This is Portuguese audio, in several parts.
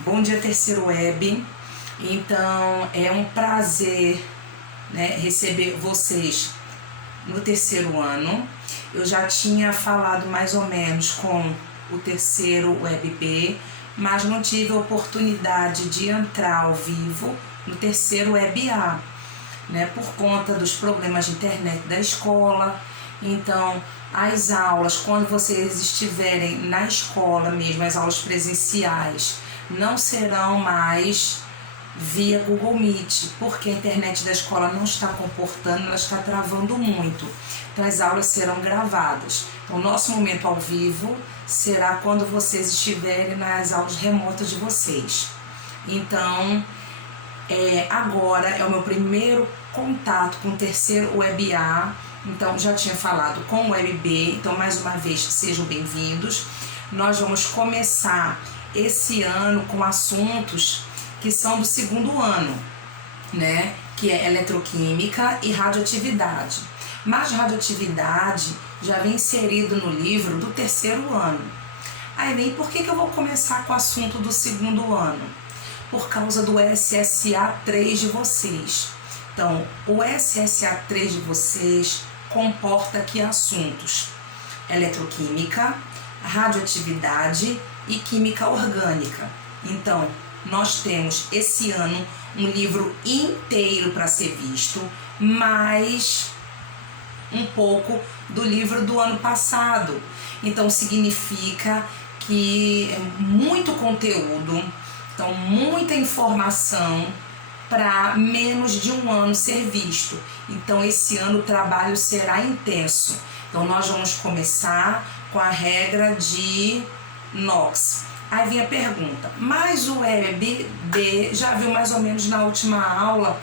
Bom dia, terceiro web. Então, é um prazer, né, receber vocês no terceiro ano. Eu já tinha falado mais ou menos com o terceiro web B, mas não tive a oportunidade de entrar ao vivo no terceiro web A, né, por conta dos problemas de internet da escola. Então, as aulas, quando vocês estiverem na escola mesmo, as aulas presenciais, não serão mais via Google Meet, porque a internet da escola não está comportando, ela está travando muito. Então, as aulas serão gravadas. Então, o nosso momento ao vivo será quando vocês estiverem nas aulas remotas de vocês. Então, agora é o meu primeiro contato com o terceiro web A. Então, já tinha falado com o web B. Então, mais uma vez, sejam bem-vindos. Nós vamos começar esse ano com assuntos que são do segundo ano, né? Que é eletroquímica e radioatividade. Mas radioatividade já vem inserido no livro do terceiro ano. Aí vem, por que eu vou começar com o assunto do segundo ano? Por causa do SSA 3 de vocês. Então, o SSA 3 de vocês comporta aqui assuntos: eletroquímica, radioatividade e química orgânica. Então, nós temos esse ano um livro inteiro para ser visto, mais um pouco do livro do ano passado. Então, significa que é muito conteúdo, então muita informação para menos de um ano ser visto. Então, esse ano o trabalho será intenso. Então, nós vamos começar com a regra de NOx. Aí vem a pergunta, mas o web B já viu mais ou menos na última aula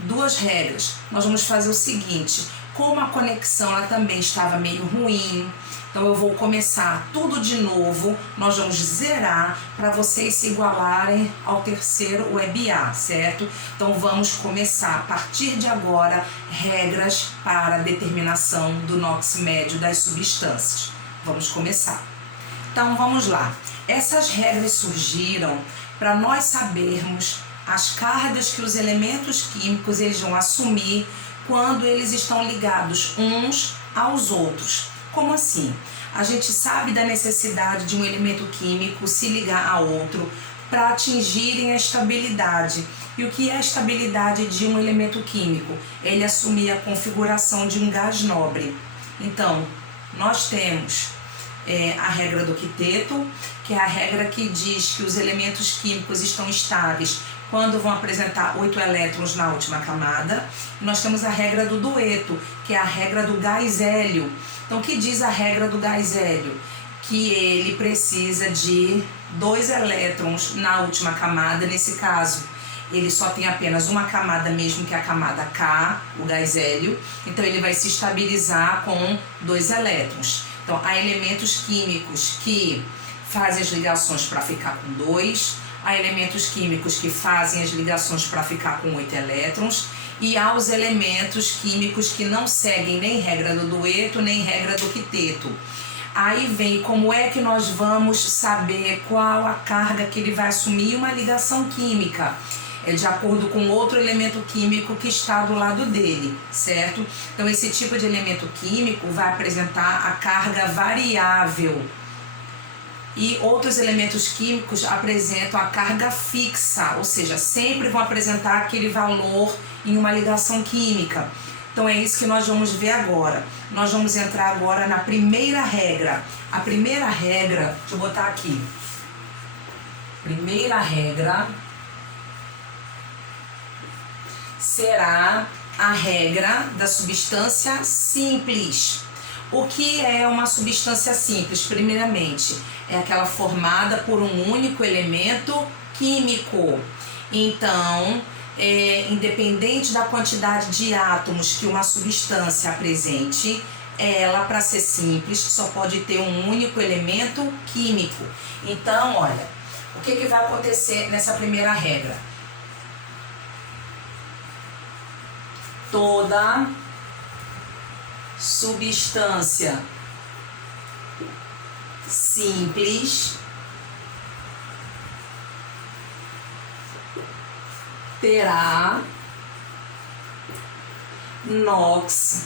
duas regras. Nós vamos fazer o seguinte: como a conexão ela também estava meio ruim, então eu vou começar tudo de novo, nós vamos zerar para vocês se igualarem ao terceiro web A, certo? Então vamos começar a partir de agora regras para determinação do NOx médio das substâncias. Vamos começar. Então vamos lá. Essas regras surgiram para nós sabermos as cargas que os elementos químicos eles vão assumir quando eles estão ligados uns aos outros. Como assim? A gente sabe da necessidade de um elemento químico se ligar a outro para atingirem a estabilidade. E o que é a estabilidade de um elemento químico? Ele assumir a configuração de um gás nobre. Então, nós temos a regra do quinteto, que é a regra que diz que os elementos químicos estão estáveis quando vão apresentar 8 elétrons na última camada. E nós temos a regra do dueto, que é a regra do gás hélio. Então, o que diz a regra do gás hélio? Que ele precisa de 2 elétrons na última camada. Nesse caso, ele só tem apenas uma camada mesmo, que é a camada K, o gás hélio. Então, ele vai se estabilizar com 2 elétrons. Então, há elementos químicos que fazem as ligações para ficar com 2, há elementos químicos que fazem as ligações para ficar com 8 elétrons, e há os elementos químicos que não seguem nem regra do dueto, nem regra do quinteto. Aí vem como é que nós vamos saber qual a carga que ele vai assumir uma ligação química. É de acordo com outro elemento químico que está do lado dele, certo? Então, esse tipo de elemento químico vai apresentar a carga variável. E outros elementos químicos apresentam a carga fixa, ou seja, sempre vão apresentar aquele valor em uma ligação química. Então, é isso que nós vamos ver agora. Nós vamos entrar agora na primeira regra. A primeira regra, deixa eu botar aqui. Primeira regra será a regra da substância simples. O que é uma substância simples? Primeiramente, é aquela formada por um único elemento químico. Então, independente da quantidade de átomos que uma substância apresente, ela, para ser simples, só pode ter um único elemento químico. Então, olha, o que vai acontecer nessa primeira regra? Toda substância simples terá NOx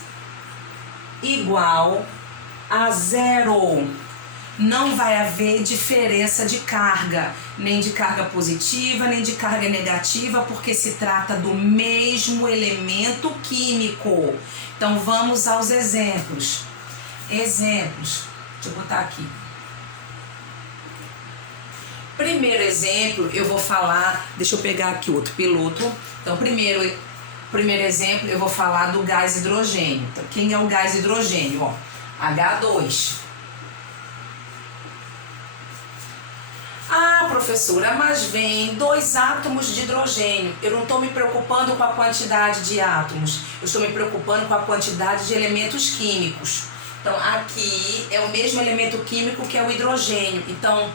igual a zero. Não vai haver diferença de carga, nem de carga positiva, nem de carga negativa, porque se trata do mesmo elemento químico. Então vamos aos exemplos. Deixa eu botar aqui. Primeiro exemplo, eu vou falar, deixa eu pegar aqui outro piloto. Então, primeiro exemplo, eu vou falar do gás hidrogênio. Então, quem é o gás hidrogênio? Ó, H2. Ah, professora, mas vem 2 átomos de hidrogênio. Eu não estou me preocupando com a quantidade de átomos, eu estou me preocupando com a quantidade de elementos químicos. Então, aqui é o mesmo elemento químico que é o hidrogênio. Então,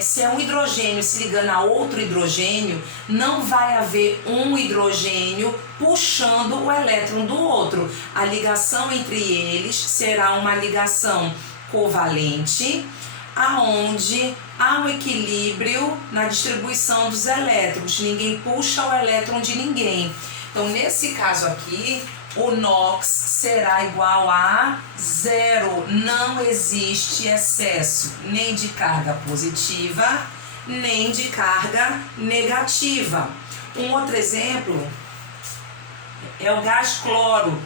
se é um hidrogênio se ligando a outro hidrogênio, não vai haver um hidrogênio puxando o elétron do outro. A ligação entre eles será uma ligação covalente, aonde há um equilíbrio na distribuição dos elétrons. Ninguém puxa o elétron de ninguém. Então, nesse caso aqui, o NOx será igual a zero. Não existe excesso nem de carga positiva, nem de carga negativa. Um outro exemplo é o gás cloro,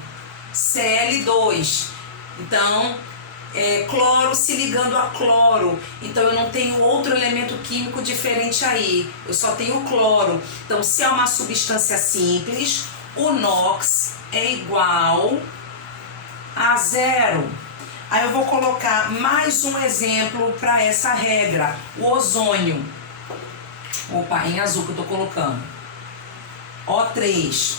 Cl2. Então, cloro se ligando a cloro. Então, eu não tenho outro elemento químico diferente aí. Eu só tenho cloro. Então, se é uma substância simples, o NOx é igual a zero. Aí eu vou colocar mais um exemplo para essa regra. O ozônio. Opa, em azul que eu estou colocando. O3.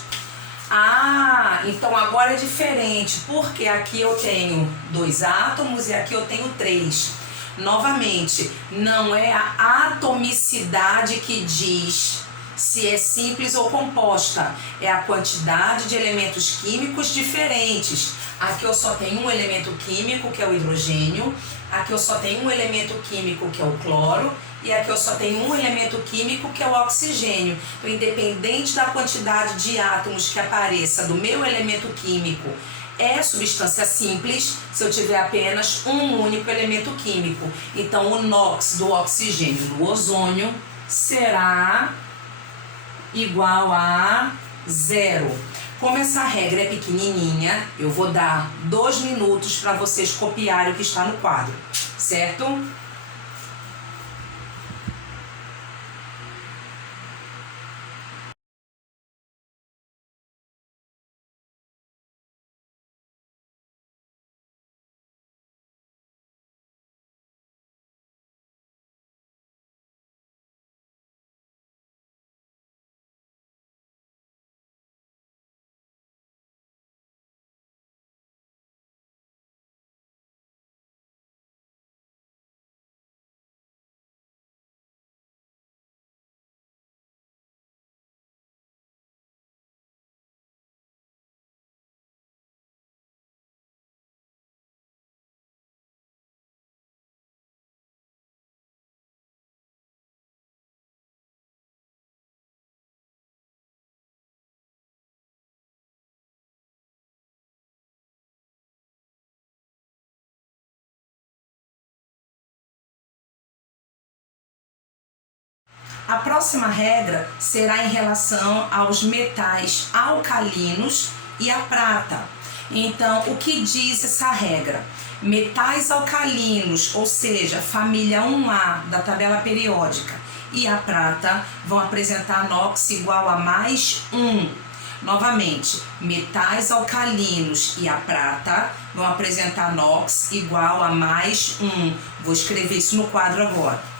Ah, então agora é diferente, porque aqui eu tenho 2 átomos e aqui eu tenho 3. Novamente, não é a atomicidade que diz se é simples ou composta, é a quantidade de elementos químicos diferentes. Aqui eu só tenho um elemento químico, que é o hidrogênio, aqui eu só tenho um elemento químico, que é o cloro, e aqui eu só tenho um elemento químico, que é o oxigênio. Então, independente da quantidade de átomos que apareça do meu elemento químico, é substância simples se eu tiver apenas um único elemento químico. Então, o NOx do oxigênio do ozônio será igual a zero. Como essa regra é pequenininha, eu vou dar 2 minutos para vocês copiarem o que está no quadro, certo? A próxima regra será em relação aos metais alcalinos e a prata. Então, o que diz essa regra? Metais alcalinos, ou seja, família 1A da tabela periódica, e a prata vão apresentar NOx igual a mais 1. Novamente, metais alcalinos e a prata vão apresentar NOx igual a mais 1. Vou escrever isso no quadro agora.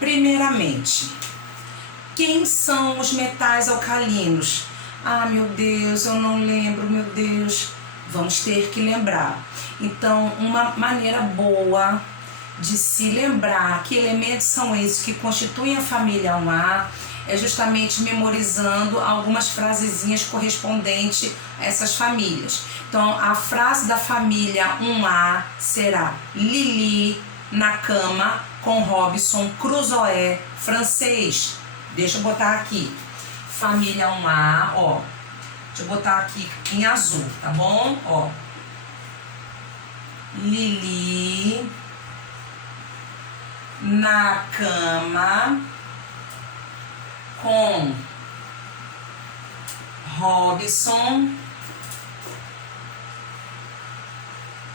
Primeiramente, Quem são os metais alcalinos? Ah, meu Deus, eu não lembro, meu Deus. Vamos ter que lembrar. Então, uma maneira boa de se lembrar que elementos são esses que constituem a família 1A é justamente memorizando algumas frasezinhas correspondentes a essas famílias. Então, a frase da família 1A será: Lili na cama com Robinson Crusoe francês. Deixa eu botar aqui. Família 1A, ó. Deixa eu botar aqui em azul, tá bom? Ó. Lili na cama com Robinson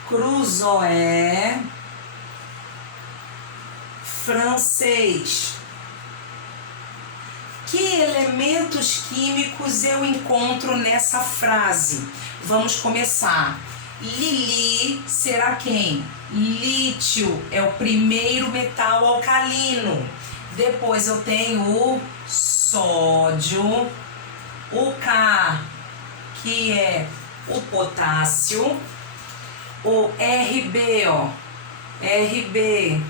Crusoe francês. Que elementos químicos eu encontro nessa frase? Vamos começar. Lili será quem? Lítio é o primeiro metal alcalino. Depois eu tenho o sódio, o K, que é o potássio, o RB, ó, RB,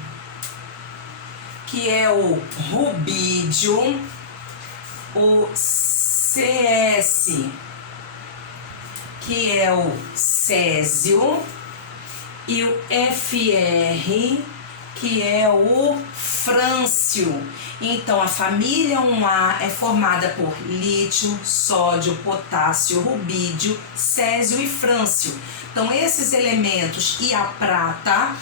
que é o rubídio, o CS, que é o césio, e o FR, que é o frâncio. Então, a família 1A é formada por lítio, sódio, potássio, rubídio, césio e frâncio. Então, esses elementos e a prata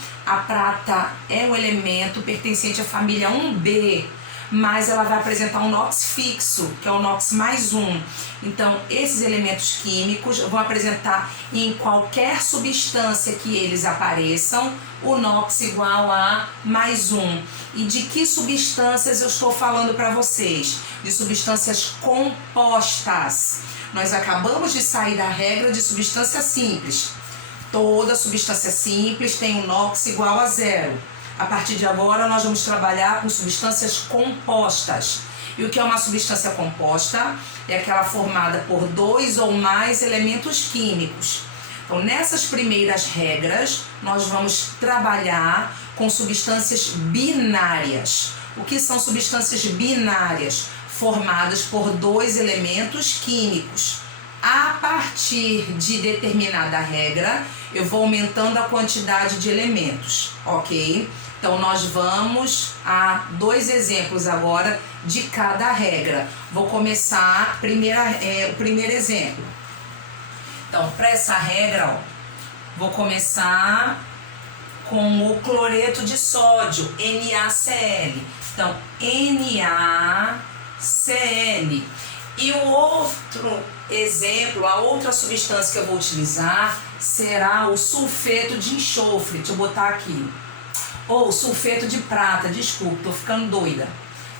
é um elemento pertencente à família 1B, mas ela vai apresentar um NOx fixo, que é o NOx mais 1. Então, esses elementos químicos vão apresentar em qualquer substância que eles apareçam, o NOx igual a mais 1. E de que substâncias eu estou falando para vocês? De substâncias compostas. Nós acabamos de sair da regra de substância simples. Toda substância simples tem um NOx igual a 0. A partir de agora, nós vamos trabalhar com substâncias compostas. E o que é uma substância composta? É aquela formada por 2 ou mais elementos químicos. Então, nessas primeiras regras, nós vamos trabalhar com substâncias binárias. O que são substâncias binárias? Formadas por 2 elementos químicos. A partir de determinada regra, eu vou aumentando a quantidade de elementos, ok? Então, nós vamos a 2 exemplos agora de cada regra. Vou começar o primeiro exemplo. Então, para essa regra, ó, vou começar com o cloreto de sódio, NaCl. Então, NaCl. E o outro exemplo, a outra substância que eu vou utilizar será o sulfeto de enxofre. Deixa eu botar aqui. Ou sulfeto de prata, desculpa, tô ficando doida.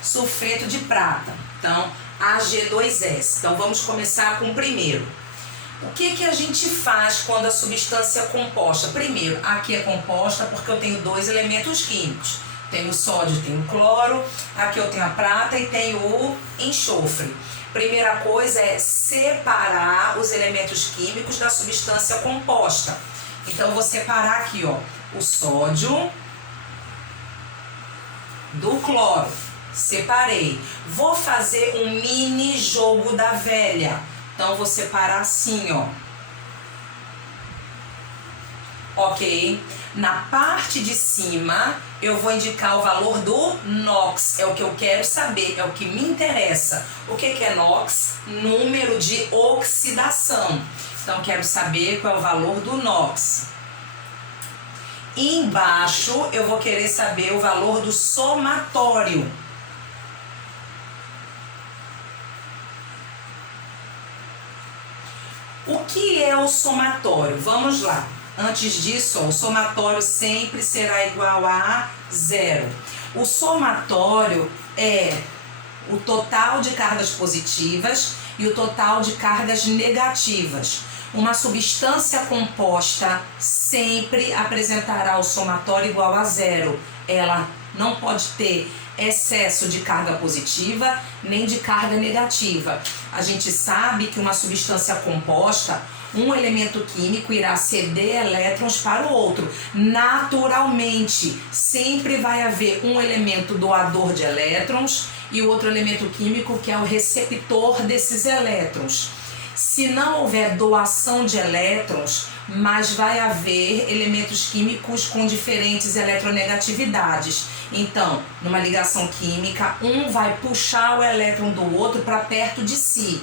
Sulfeto de prata. Então, Ag2S. Então, vamos começar com o primeiro. O que a gente faz quando a substância é composta? Primeiro, aqui é composta porque eu tenho 2 elementos químicos. Tenho o sódio, tenho o cloro, aqui eu tenho a prata e tenho o enxofre. Primeira coisa é separar os elementos químicos da substância composta. Então, eu vou separar aqui, ó, o sódio do cloro. Separei. Vou fazer um mini jogo da velha. Então, vou separar assim, ó. Ok? Na parte de cima, eu vou indicar o valor do NOx. É o que eu quero saber, é o que me interessa. O que é NOx? Número de oxidação. Então, quero saber qual é o valor do NOx. E embaixo, eu vou querer saber o valor do somatório. O que é o somatório? Vamos lá. Antes disso, ó, o somatório sempre será igual a 0. O somatório é o total de cargas positivas e o total de cargas negativas. Uma substância composta sempre apresentará o somatório igual a 0. Ela não pode ter excesso de carga positiva nem de carga negativa. A gente sabe que uma substância composta, um elemento químico irá ceder elétrons para o outro. Naturalmente, sempre vai haver um elemento doador de elétrons e o outro elemento químico que é o receptor desses elétrons. Se não houver doação de elétrons, mas vai haver elementos químicos com diferentes eletronegatividades. Então, numa ligação química, um vai puxar o elétron do outro para perto de si,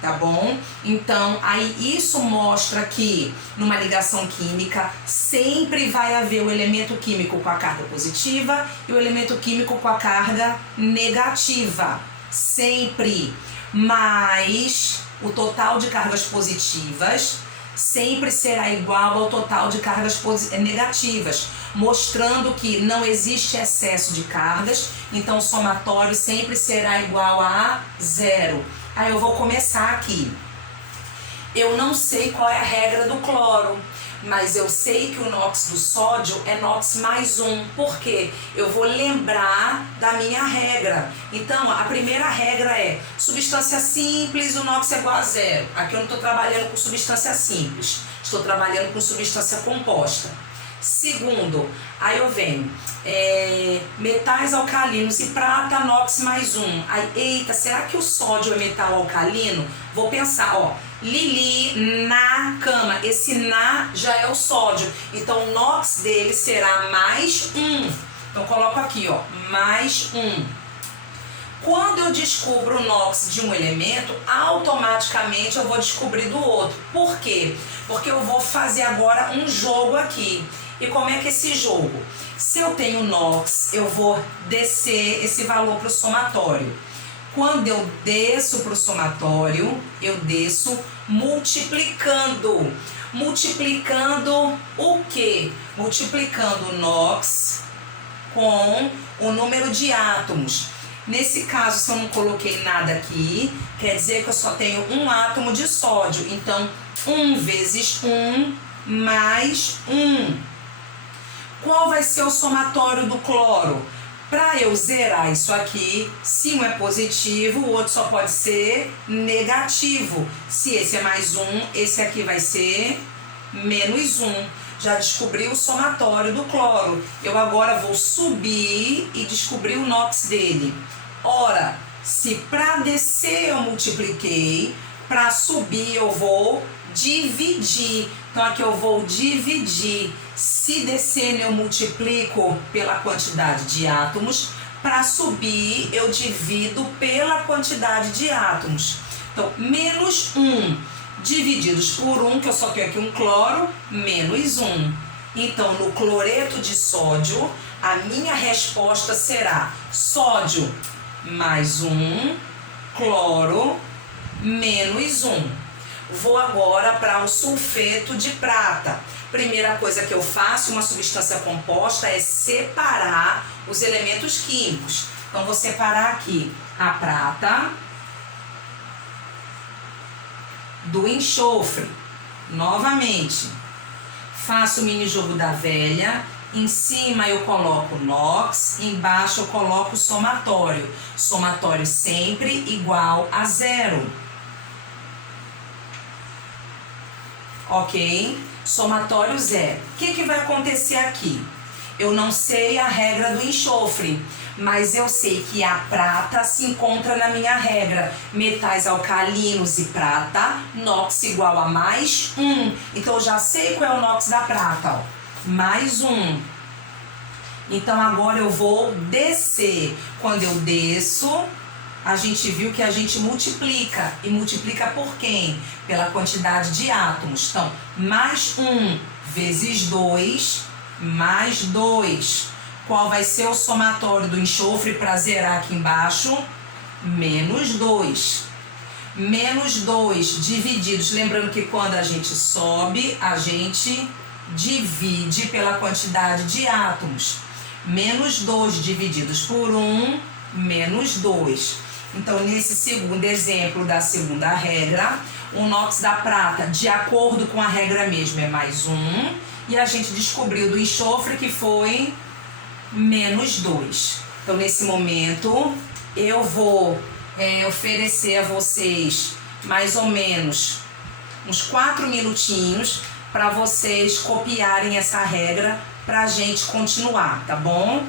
tá bom? Então, aí isso mostra que numa ligação química sempre vai haver o elemento químico com a carga positiva e o elemento químico com a carga negativa, sempre. Mas o total de cargas positivas sempre será igual ao total de cargas negativas, mostrando que não existe excesso de cargas, então o somatório sempre será igual a zero. Aí eu vou começar aqui. Eu não sei qual é a regra do cloro, mas eu sei que o NOx do sódio é NOx mais 1. Por quê? Eu vou lembrar da minha regra. Então, a primeira regra é substância simples, o NOx é igual a zero. Aqui eu não estou trabalhando com substância simples, estou trabalhando com substância composta. Segundo, aí eu venho metais alcalinos e prata, NOx mais 1. Aí, eita, será que o sódio é metal alcalino? Vou pensar, ó, Lili na cama, esse na já é o sódio, então o NOx dele será mais 1. Então coloco aqui, ó, mais 1. Quando eu descubro o NOx de um elemento, automaticamente eu vou descobrir do outro. Por quê? Porque eu vou fazer agora um jogo aqui. E como é que é esse jogo? Se eu tenho NOx, eu vou descer esse valor para o somatório. Quando eu desço para o somatório, eu desço multiplicando. Multiplicando o quê? Multiplicando o NOx com o número de átomos. Nesse caso, se eu não coloquei nada aqui, quer dizer que eu só tenho um átomo de sódio. Então, 1 vezes 1 mais 1. Qual vai ser o somatório do cloro? Para eu zerar isso aqui, se um é positivo, o outro só pode ser negativo. Se esse é mais 1, esse aqui vai ser menos 1. Já descobri o somatório do cloro. Eu agora vou subir e descobrir o NOx dele. Ora, se para descer eu multipliquei, para subir eu vou dividir. Então aqui eu vou dividir. Se descer eu multiplico pela quantidade de átomos, para subir eu divido pela quantidade de átomos. Então, menos 1 divididos por 1, que eu só tenho aqui um cloro, menos 1. Então, no cloreto de sódio, a minha resposta será sódio mais 1, cloro menos 1. Vou agora para o sulfeto de prata. Primeira coisa que eu faço, uma substância composta, é separar os elementos químicos. Então, vou separar aqui a prata do enxofre. Novamente, faço o mini jogo da velha. Em cima eu coloco NOx, embaixo eu coloco somatório. Somatório sempre igual a zero. Ok? Somatório zero. O que vai acontecer aqui? Eu não sei a regra do enxofre, mas eu sei que a prata se encontra na minha regra. Metais alcalinos e prata, NOx igual a mais 1. Então eu já sei qual é o NOx da prata, ó. Mais 1. Então agora eu vou descer. Quando eu desço, a gente viu que a gente multiplica. E multiplica por quem? Pela quantidade de átomos. Então, mais 1 vezes 2, mais 2. Qual vai ser o somatório do enxofre para zerar aqui embaixo? Menos 2. Menos 2 divididos. Lembrando que quando a gente sobe, a gente divide pela quantidade de átomos. Menos 2 divididos por 1, menos 2. Então, nesse segundo exemplo da segunda regra, o NOx da prata, de acordo com a regra mesmo, é mais 1. E a gente descobriu do enxofre que foi menos 2. Então, nesse momento, eu vou oferecer a vocês mais ou menos uns 4 minutinhos para vocês copiarem essa regra para a gente continuar, tá bom?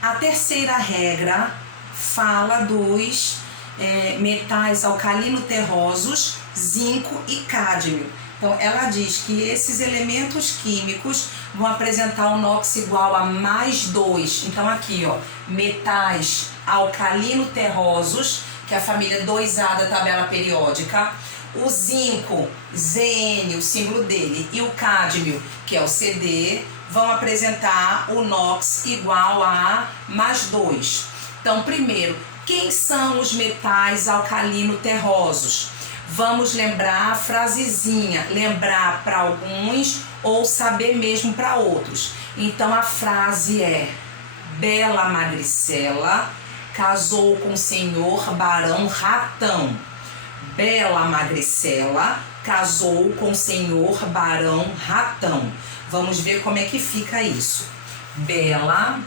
A terceira regra fala dos metais alcalino-terrosos, zinco e cádmio. Então, ela diz que esses elementos químicos vão apresentar um NOx igual a +2. Então, aqui, ó, metais alcalino-terrosos, que é a família 2A da tabela periódica, o zinco, Zn, o símbolo dele, e o cádmio, que é o Cd, vão apresentar o NOx igual a +2. Então, primeiro, quem são os metais alcalino-terrosos? Vamos lembrar a frasezinha, lembrar para alguns ou saber mesmo para outros. Então a frase é: Bela magricela casou com o senhor barão ratão. Bela magricela casou com o senhor barão ratão. Vamos ver como é que fica isso. Bela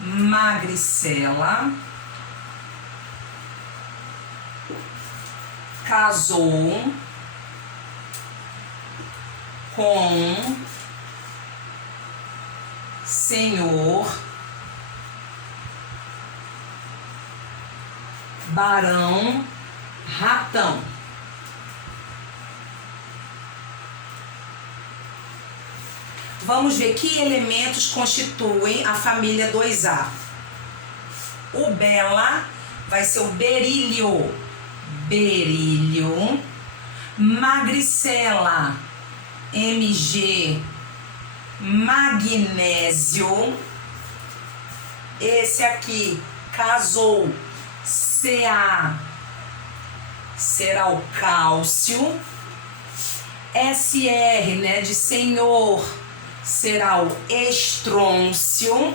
magricela casou com senhor barão ratão. Vamos ver que elementos constituem a família 2A. O Bela vai ser o berílio. Berílio. Magricela. Mg. Magnésio. Esse aqui casou. Ca. Será o cálcio. Sr, né, de senhor, será o estrôncio.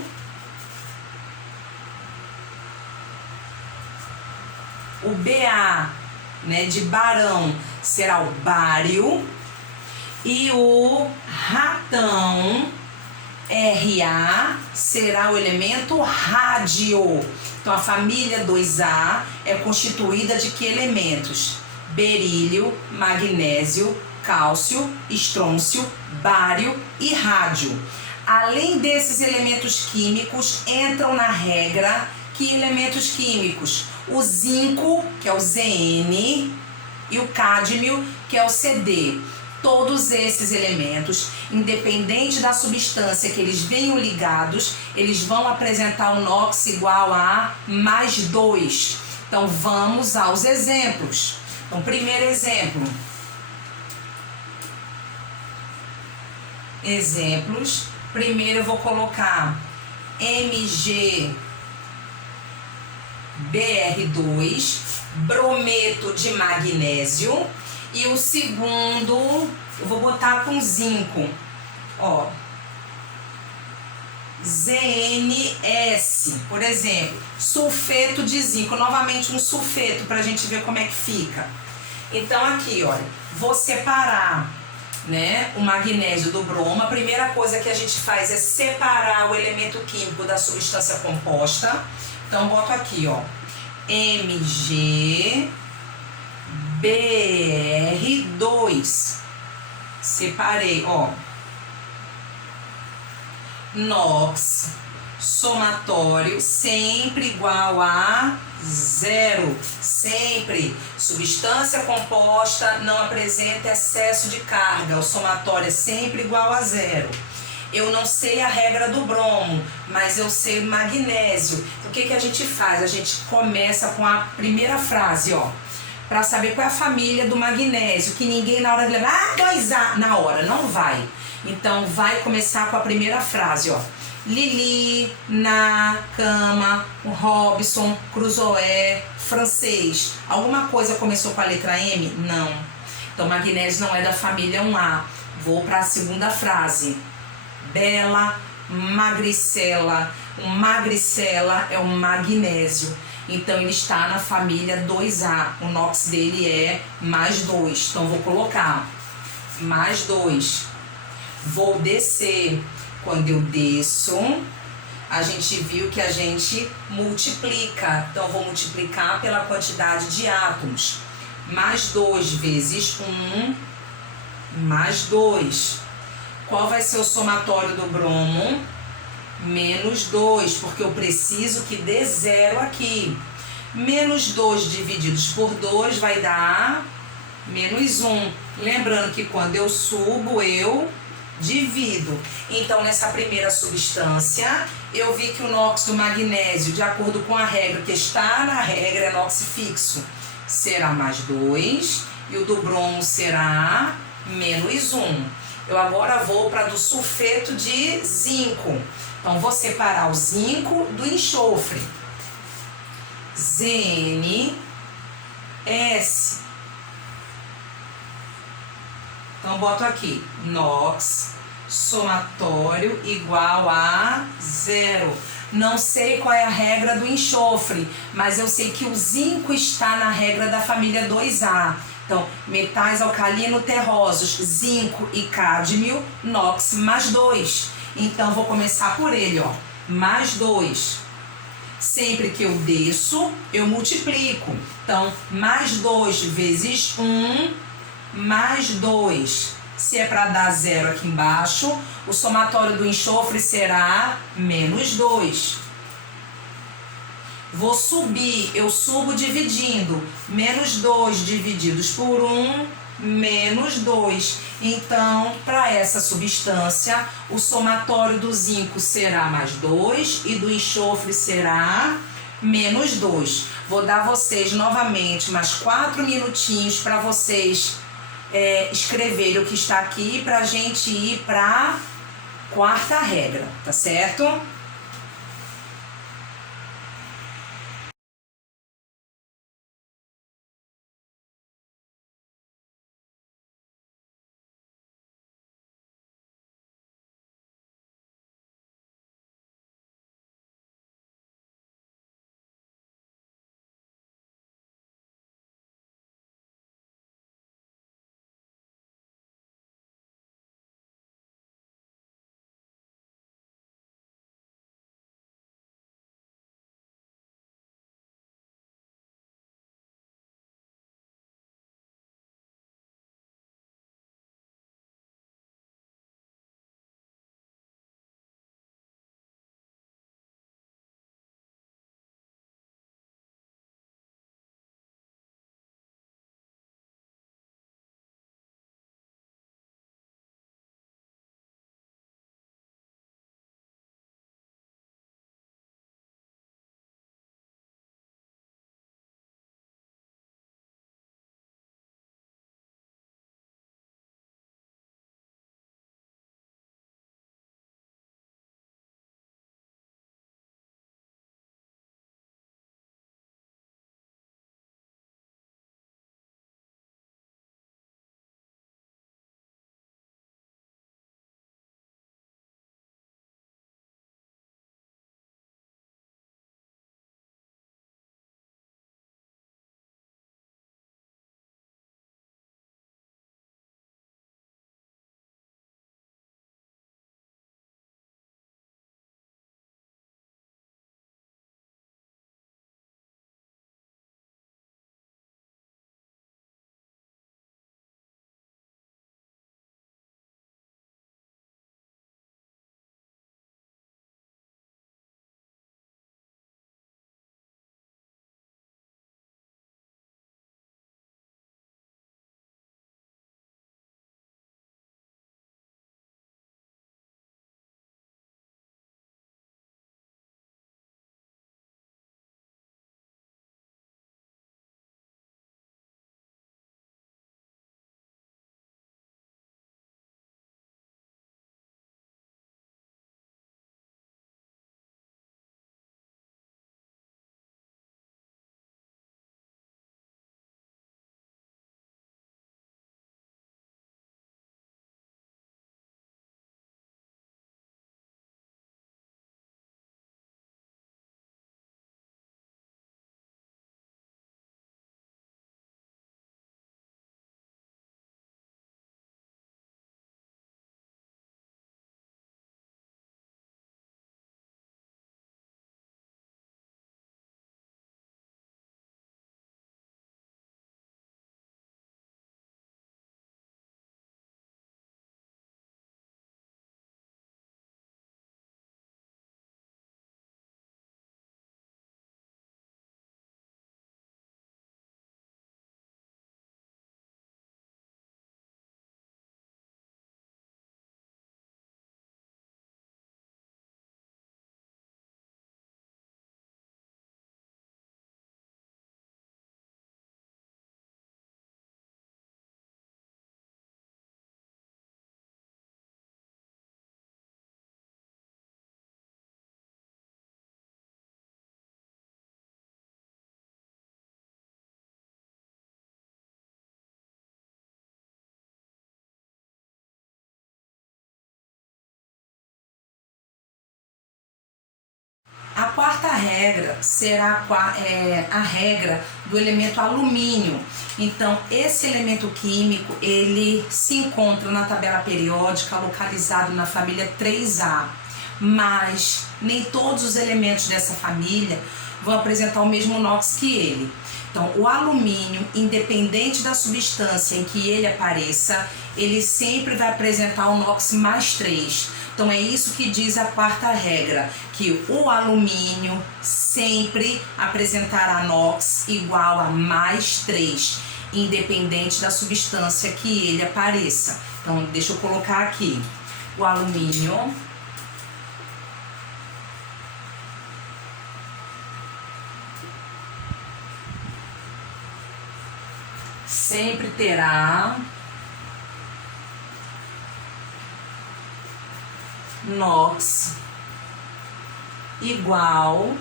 O Ba, né, de barão, será o bário. E o ratão, Ra, será o elemento rádio. Então a família 2A é constituída de que elementos? Berílio, magnésio, cálcio, estrôncio, bário e rádio. Além desses elementos químicos, entram na regra que elementos químicos? O zinco, que é o Zn, e o cádmio, que é o Cd. Todos esses elementos, independente da substância que eles venham ligados, eles vão apresentar um NOx igual a mais 2. Então vamos aos exemplos. Então, primeiro exemplo. Exemplos. Primeiro eu vou colocar MgBr2, brometo de magnésio. E o segundo, eu vou botar com zinco. Ó. ZNS, por exemplo, sulfeto de zinco. Novamente um sulfeto para a gente ver como é que fica. Então aqui, olha, vou separar, né, o magnésio do bromo. A primeira coisa que a gente faz é separar o elemento químico da substância composta. Então boto aqui, ó, MgBr2. Separei, ó. NOx somatório sempre igual a 0. Sempre. Substância composta não apresenta excesso de carga. O somatório é sempre igual a 0. Eu não sei a regra do bromo, mas eu sei o magnésio. O que a gente faz? A gente começa com a primeira frase, ó. Para saber qual é a família do magnésio. Que ninguém na hora de levar, 2A, na hora, não vai. Então, vai começar com a primeira frase, ó. Lili, na, cama, Robson, Cruzoé, francês. Alguma coisa começou com a letra M? Não. Então, magnésio não é da família 1A. Vou para a segunda frase. Bela, magricela. O magricela é o magnésio. Então, ele está na família 2A. O NOx dele é mais 2. Então, vou colocar mais 2. Vou descer. Quando eu desço, a gente viu que a gente multiplica. Então, vou multiplicar pela quantidade de átomos. Mais 2 vezes 1, mais 2. Qual vai ser o somatório do bromo? Menos 2, porque eu preciso que dê 0 aqui. Menos 2 divididos por 2 vai dar menos 1. Lembrando que quando eu subo, eu divido. Então, nessa primeira substância, eu vi que o NOx do magnésio, de acordo com a regra que está na regra, é NOx fixo, será mais 2. E o do bromo será menos 1. Eu agora vou para do sulfeto de zinco. Então, vou separar o zinco do enxofre. ZNS. Então, boto aqui, NOx somatório igual a 0. Não sei qual é a regra do enxofre, mas eu sei que o zinco está na regra da família 2A. Então, metais alcalino-terrosos, zinco e cádmio, NOx mais 2. Então, vou começar por ele, ó, mais 2. Sempre que eu desço, eu multiplico. Então, mais 2 vezes 1, mais 2. Se é para dar 0 aqui embaixo, o somatório do enxofre será menos 2. Vou subir, eu subo dividindo. Menos 2 divididos por 1, menos 2. Então, para essa substância, o somatório do zinco será mais 2 e do enxofre será menos 2. Vou dar a vocês novamente mais 4 minutinhos para vocês escreverem o que está aqui para a gente ir para a quarta regra, tá certo? regra será a regra do elemento alumínio. Então, esse elemento químico, ele se encontra na tabela periódica, localizado na família 3A, mas nem todos os elementos dessa família vão apresentar o mesmo NOx que ele. Então, o alumínio, independente da substância em que ele apareça, ele sempre vai apresentar o NOx mais 3. Então, é isso que diz a quarta regra, que o alumínio sempre apresentará NOx igual a mais 3, independente da substância que ele apareça. Então, deixa eu colocar aqui. O alumínio sempre terá NOx igual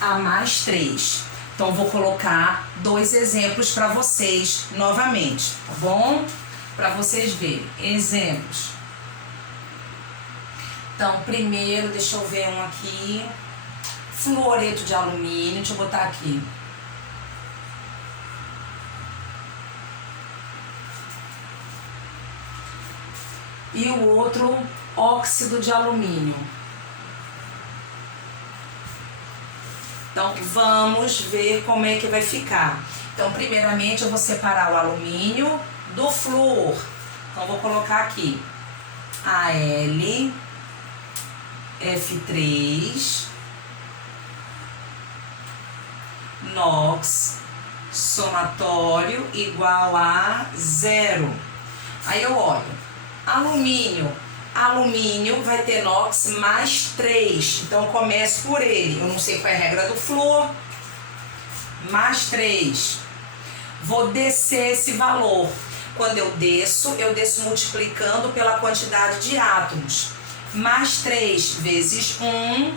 a mais 3. Então, vou colocar 2 exemplos para vocês novamente, tá bom? Para vocês verem. Exemplos. Então, primeiro, deixa eu ver um aqui. Fluoreto de alumínio, deixa eu botar aqui. E o outro, óxido de alumínio. Então, vamos ver como é que vai ficar. Então, primeiramente, eu vou separar o alumínio do flúor. Então, vou colocar aqui AlF3, NOx, somatório igual a 0. Aí eu olho. Alumínio vai ter NOx mais 3. Então, eu começo por ele. Eu não sei qual é a regra do flúor. Mais 3. Vou descer esse valor. Quando eu desço multiplicando pela quantidade de átomos. Mais 3 vezes 1,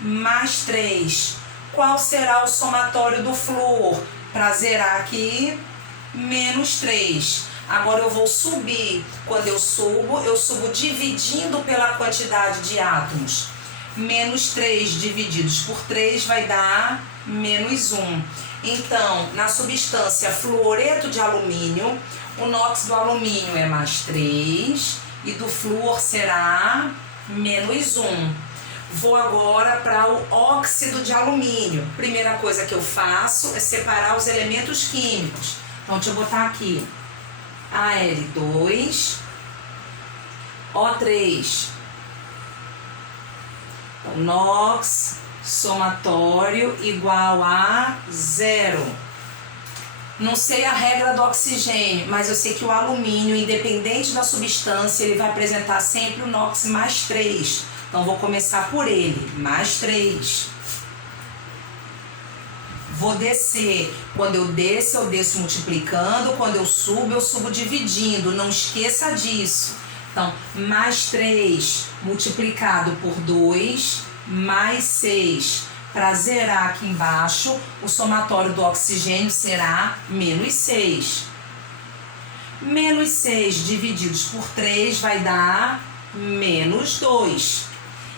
mais 3. Qual será o somatório do flúor? Para zerar aqui, menos 3. Agora eu vou subir. Quando eu subo dividindo pela quantidade de átomos. Menos 3 divididos por 3 vai dar menos 1. Então, na substância fluoreto de alumínio, o NOx do alumínio é mais 3 e do flúor será menos 1. Vou agora para o óxido de alumínio. Primeira coisa que eu faço é separar os elementos químicos. Então, deixa eu botar aqui. Al2, O3. Então, NOx somatório igual a 0. Não sei a regra do oxigênio, mas eu sei que o alumínio, independente da substância, ele vai apresentar sempre o NOx mais 3. Então, vou começar por ele, mais 3. Vou descer. Quando eu desço multiplicando. Quando eu subo dividindo. Não esqueça disso. Então, mais 3 multiplicado por 2, mais 6. Para zerar aqui embaixo, o somatório do oxigênio será menos 6. Menos 6 divididos por 3 vai dar menos 2.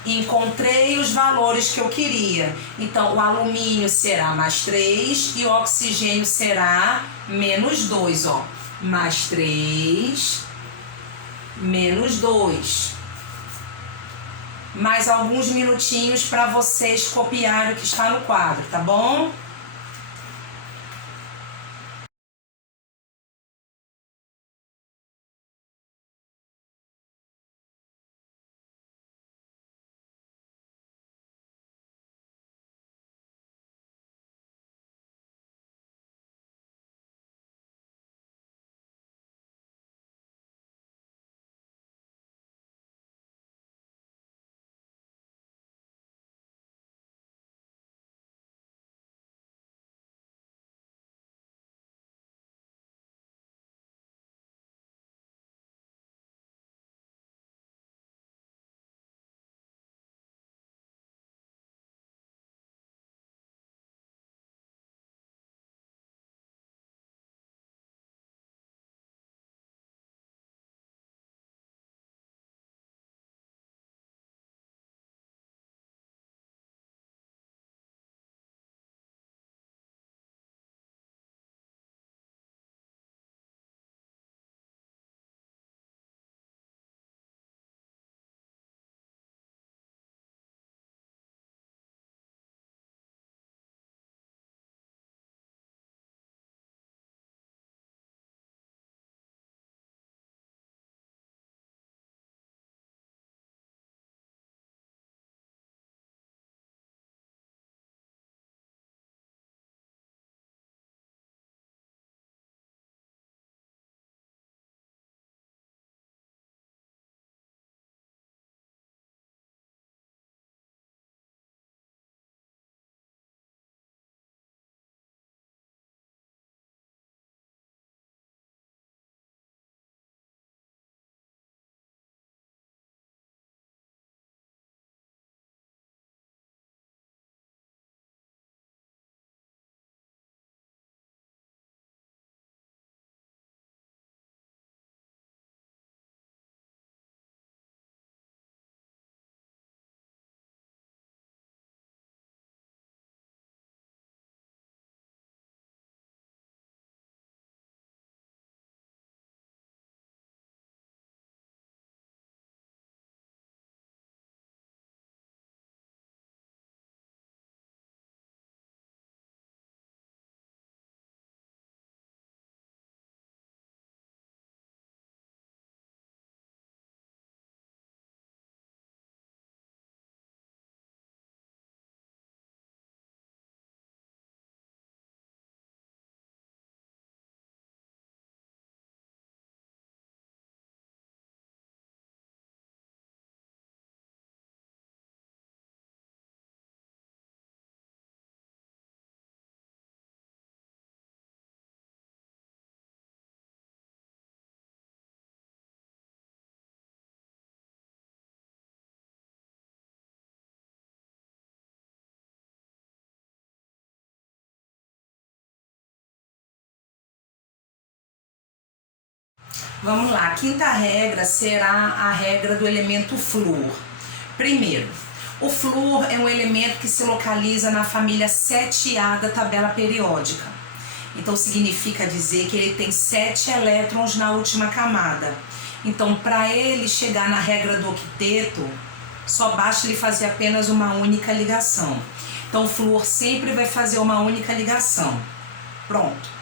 Encontrei os valores que eu queria. Então, o alumínio será mais 3 e o oxigênio será menos 2, ó. Mais 3, menos 2. Mais alguns minutinhos para vocês copiarem o que está no quadro, tá bom? Vamos lá, a quinta regra será a regra do elemento flúor. Primeiro, o flúor é um elemento que se localiza na família 7A da tabela periódica. Então significa dizer que ele tem 7 elétrons na última camada. Então, para ele chegar na regra do octeto, só basta ele fazer apenas uma única ligação. Então o flúor sempre vai fazer uma única ligação. Pronto.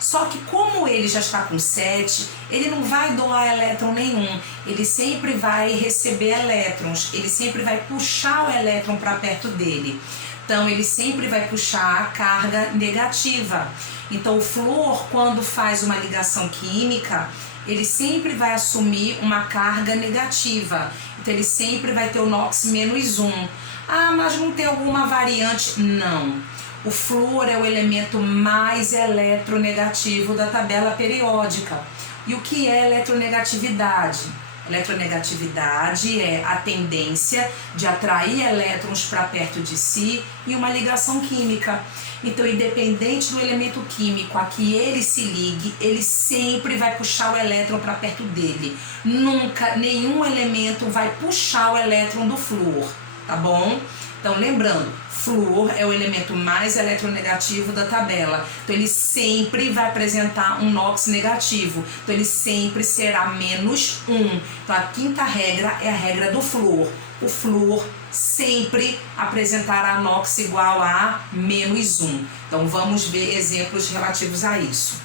Só que como ele já está com 7, ele não vai doar elétron nenhum. Ele sempre vai receber elétrons. Ele sempre vai puxar o elétron para perto dele. Então ele sempre vai puxar a carga negativa. Então o flúor, quando faz uma ligação química, ele sempre vai assumir uma carga negativa. Então ele sempre vai ter o NOx -1. Ah, mas não tem alguma variante? Não. O flúor é o elemento mais eletronegativo da tabela periódica. E o que é eletronegatividade? Eletronegatividade é a tendência de atrair elétrons para perto de si e uma ligação química. Então, independente do elemento químico a que ele se ligue, ele sempre vai puxar o elétron para perto dele. Nunca, nenhum elemento vai puxar o elétron do flúor, tá bom? Então, lembrando, flúor é o elemento mais eletronegativo da tabela. Então, ele sempre vai apresentar um NOx negativo. Então, ele sempre será -1. Então, a quinta regra é a regra do flúor. O flúor sempre apresentará NOx igual a -1. Então, vamos ver exemplos relativos a isso.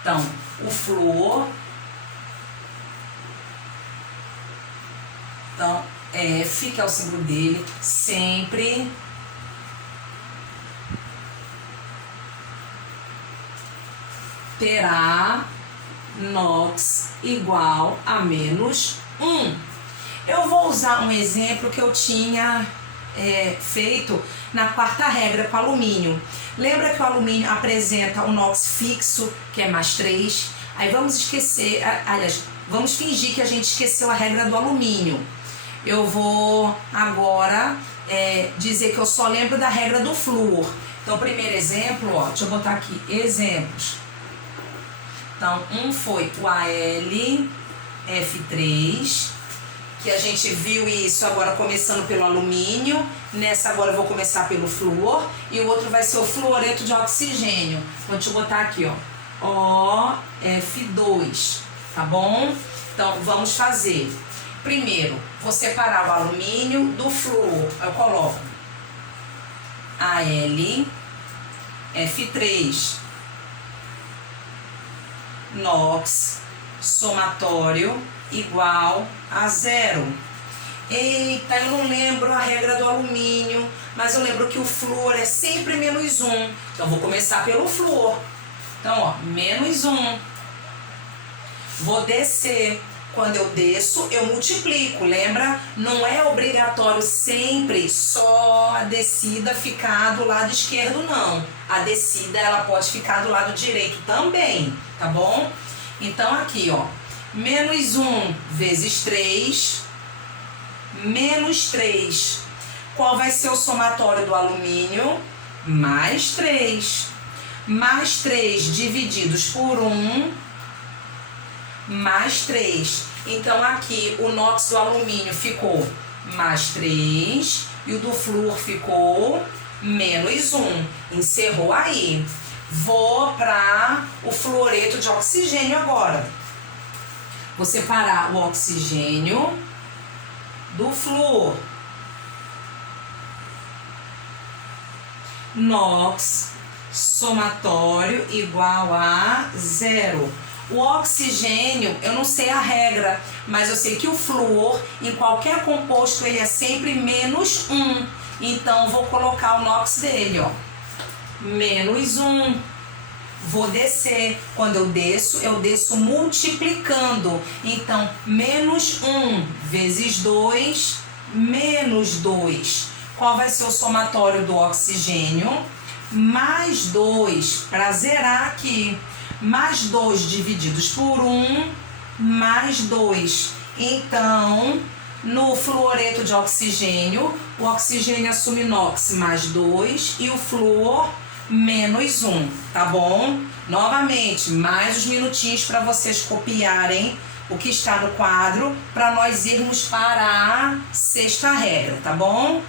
Então, o flúor... Então, F, que é o símbolo dele, sempre terá NOx igual a -1. Eu vou usar um exemplo que eu tinha feito na quarta regra com alumínio. Lembra que o alumínio apresenta um NOx fixo, que é +3? Aí vamos esquecer, aliás, vamos fingir que a gente esqueceu a regra do alumínio. Eu vou agora dizer que eu só lembro da regra do flúor. Então, o primeiro exemplo, ó, deixa eu botar aqui, exemplos. Então, um foi o AlF3, que a gente viu isso agora começando pelo alumínio. Nessa agora eu vou começar pelo flúor. E o outro vai ser o fluoreto de oxigênio. Então, deixa eu botar aqui, ó, OF2, tá bom? Então, vamos fazer. Primeiro, vou separar o alumínio do flúor. Eu coloco AlF3, NOx somatório igual a 0. Eita, eu não lembro a regra do alumínio, mas eu lembro que o flúor é sempre -1. Então, vou começar pelo flúor. Então, ó, -1. Vou descer. Quando eu desço, eu multiplico. Lembra? Não é obrigatório sempre só a descida ficar do lado esquerdo, não. A descida, ela pode ficar do lado direito também, tá bom? Então, aqui, ó, -1 vezes 3, -3. Qual vai ser o somatório do alumínio? +3. +3 divididos por 1, +3. Então, aqui o NOx do alumínio ficou +3 e o do flúor ficou -1. Encerrou aí. Vou para o fluoreto de oxigênio agora. Vou separar o oxigênio do flúor. NOx somatório igual a 0. O oxigênio, eu não sei a regra, mas eu sei que o flúor, em qualquer composto, ele é sempre -1. Então, vou colocar o NOx dele, ó, -1. Vou descer. Quando eu desço multiplicando. Então, -1 vezes 2, -2. Qual vai ser o somatório do oxigênio? +2, para zerar aqui. +2 divididos por 1, +2. Então, no fluoreto de oxigênio, o oxigênio assume NOx +2 e o flúor -1, tá bom? Novamente, mais uns minutinhos para vocês copiarem o que está no quadro para nós irmos para a sexta regra, tá bom?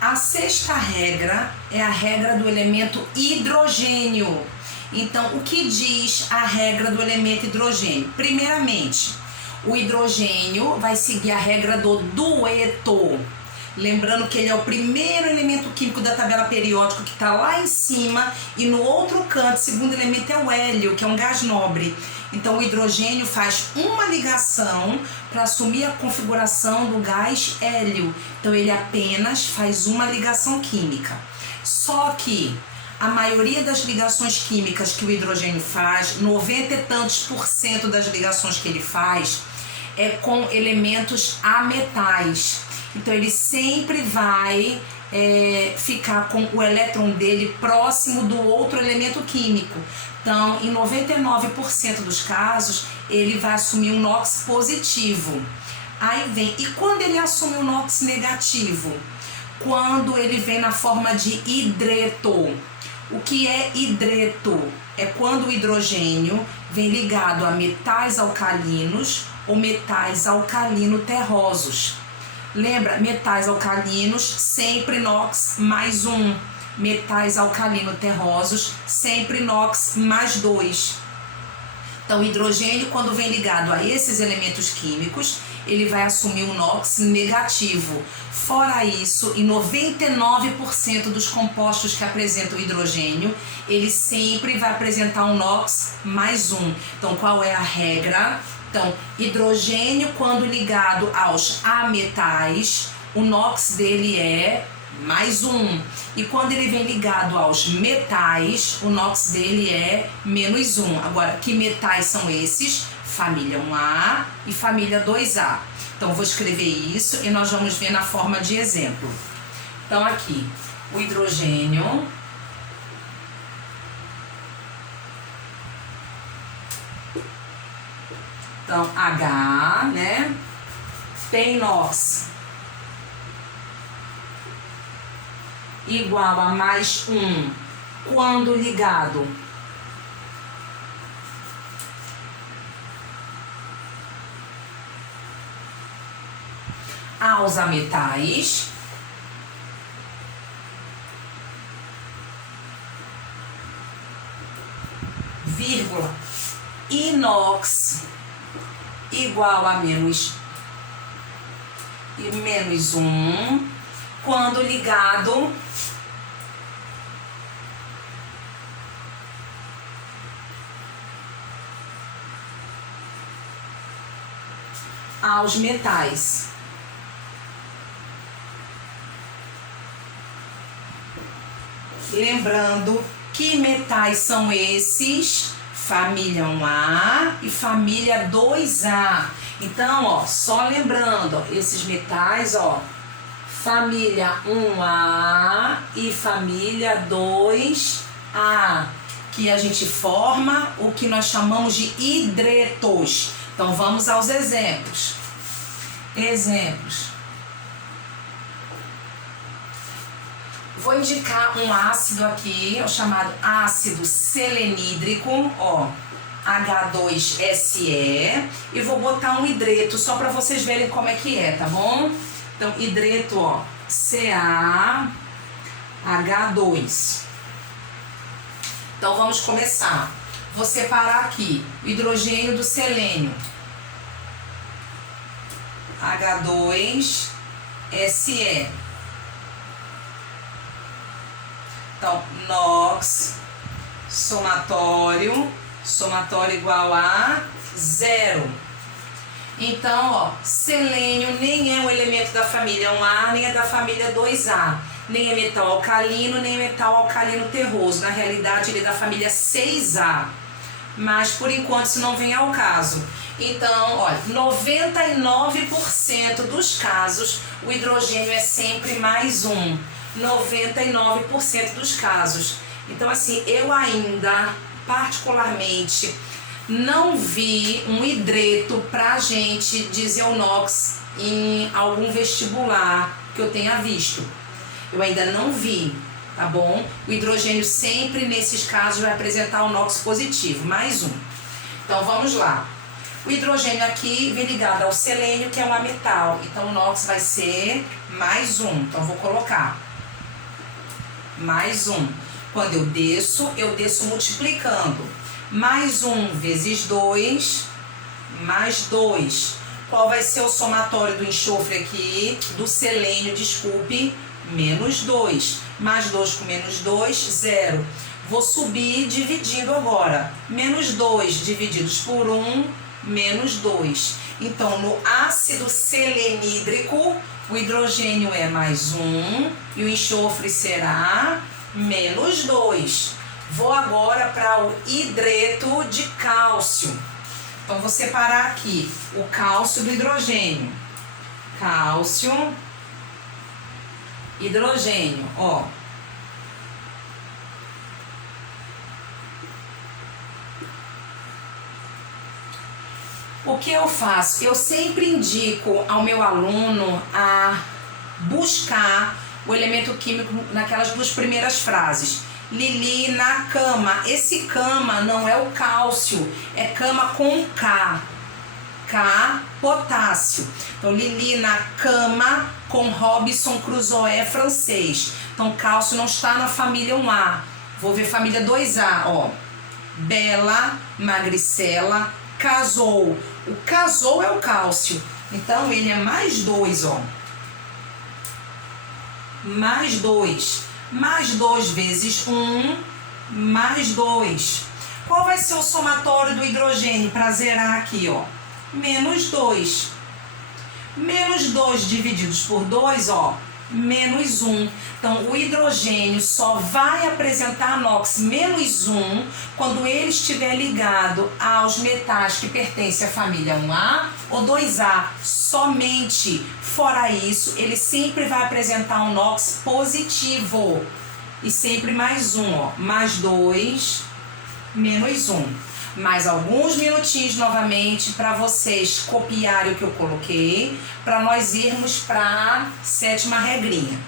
A sexta regra é a regra do elemento hidrogênio. Então, o que diz a regra do elemento hidrogênio? Primeiramente, o hidrogênio vai seguir a regra do dueto. Lembrando que ele é o primeiro elemento químico da tabela periódica que está lá em cima, e no outro canto, o segundo elemento é o hélio, que é um gás nobre. Então, o hidrogênio faz uma ligação para assumir a configuração do gás hélio. Então, ele apenas faz uma ligação química. Só que a maioria das ligações químicas que o hidrogênio faz, 90 e tantos % das ligações que ele faz, é com elementos ametais. Então, ele sempre vai ficar com o elétron dele próximo do outro elemento químico. Então, em 99% dos casos, ele vai assumir um NOx positivo. Aí vem, e quando ele assume um NOx negativo? Quando ele vem na forma de hidreto. O que é hidreto? É quando o hidrogênio vem ligado a metais alcalinos ou metais alcalino-terrosos. Lembra? Metais alcalinos, sempre NOx mais 1. Metais alcalino-terrosos, sempre NOx mais 2. Então, o hidrogênio, quando vem ligado a esses elementos químicos, ele vai assumir um NOx negativo. Fora isso, em 99% dos compostos que apresentam hidrogênio, ele sempre vai apresentar um NOx mais 1. Então, qual é a regra? Então, hidrogênio, quando ligado aos ametais, o NOx dele é mais 1. E quando ele vem ligado aos metais, o NOx dele é menos 1. Agora, que metais são esses? Família 1A e família 2A. Então, eu vou escrever isso e nós vamos ver na forma de exemplo. Então, aqui, o hidrogênio. Então, H, né? Tem NOx igual a mais 1 quando ligado aos ametais, vírgula, inox igual a menos 1 quando ligado aos metais. Lembrando que metais são esses? Família 1A e família 2A. Então, ó, só lembrando, ó, esses metais, ó, família 1A e família 2A, que a gente forma o que nós chamamos de hidretos. Então, vamos aos exemplos. Exemplos. Vou indicar um ácido aqui, o chamado ácido selenídrico, ó, H2SE, e vou botar um hidreto só para vocês verem como é que é, tá bom? Então, hidreto, ó, CaH2. Então, vamos começar. Vou separar aqui o hidrogênio do selênio, H2SE. Então, NOx, somatório igual a 0. Então, ó, selênio nem é um elemento da família 1A, nem é da família 2A. Nem é metal alcalino, nem é metal alcalino terroso. Na realidade, ele é da família 6A. Mas, por enquanto, isso não vem ao caso. Então, olha, 99% dos casos, o hidrogênio é sempre mais 1. 99% dos casos. Então, assim, eu ainda, particularmente, não vi um hidreto pra gente dizer o NOx em algum vestibular que eu tenha visto. Eu ainda não vi, tá bom? O hidrogênio sempre, nesses casos, vai apresentar o NOx positivo, mais 1. Então, vamos lá. O hidrogênio aqui vem ligado ao selênio, que é um ametal. Então, o NOx vai ser mais 1. Então, eu vou colocar mais 1. Quando eu desço multiplicando. Mais 1 vezes 2, mais 2. Qual vai ser o somatório do enxofre aqui? Do selênio, desculpe, menos 2. Mais 2 com menos 2, 0. Vou subir dividindo agora. Menos 2 divididos por 1, menos 2. Então, no ácido selenídrico, o hidrogênio é mais 1 e o enxofre será menos 2. Vou agora para o hidreto de cálcio. Então, vou separar aqui o cálcio do hidrogênio. Cálcio, hidrogênio, ó. O que eu faço? Eu sempre indico ao meu aluno a buscar o elemento químico naquelas duas primeiras frases. Lili na cama. Esse cama não é o cálcio, é cama com K. K, potássio. Então, Lili na cama com Robinson Crusoe francês. Então, cálcio não está na família 1A. Vou ver família 2A, ó. bela, magricela, casou. O casou é o cálcio. Então, ele é mais 2, ó. Mais 2. Mais 2 vezes 1, mais 2. Qual vai ser o somatório do hidrogênio para zerar aqui, ó? Menos 2. Menos 2 divididos por 2, ó, menos 1. Então, o hidrogênio só vai apresentar NOx menos 1 quando ele estiver ligado aos metais que pertencem à família 1A ou 2A. Somente. Fora isso, ele sempre vai apresentar um NOx positivo. E sempre mais 1, ó, mais 2, menos 1. Mais alguns minutinhos novamente para vocês copiarem o que eu coloquei, para nós irmos para a 7ª regrinha.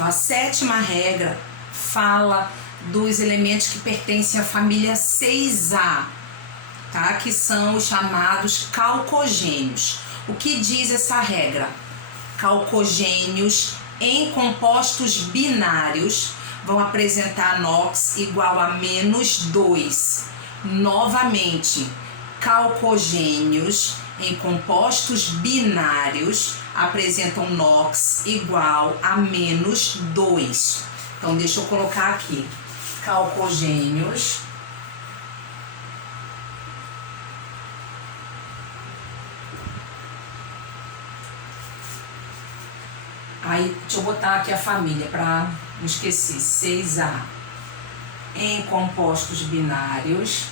Então, a 7ª regra fala dos elementos que pertencem à família 6A, tá? Que são os chamados calcogênios. O que diz essa regra? Calcogênios em compostos binários vão apresentar NOx igual a -2. Novamente, calcogênios em compostos binários apresentam NOx igual a -2. Então, deixa eu colocar aqui. Calcogênios aí, deixa eu botar aqui a família para não esquecer. 6A em compostos binários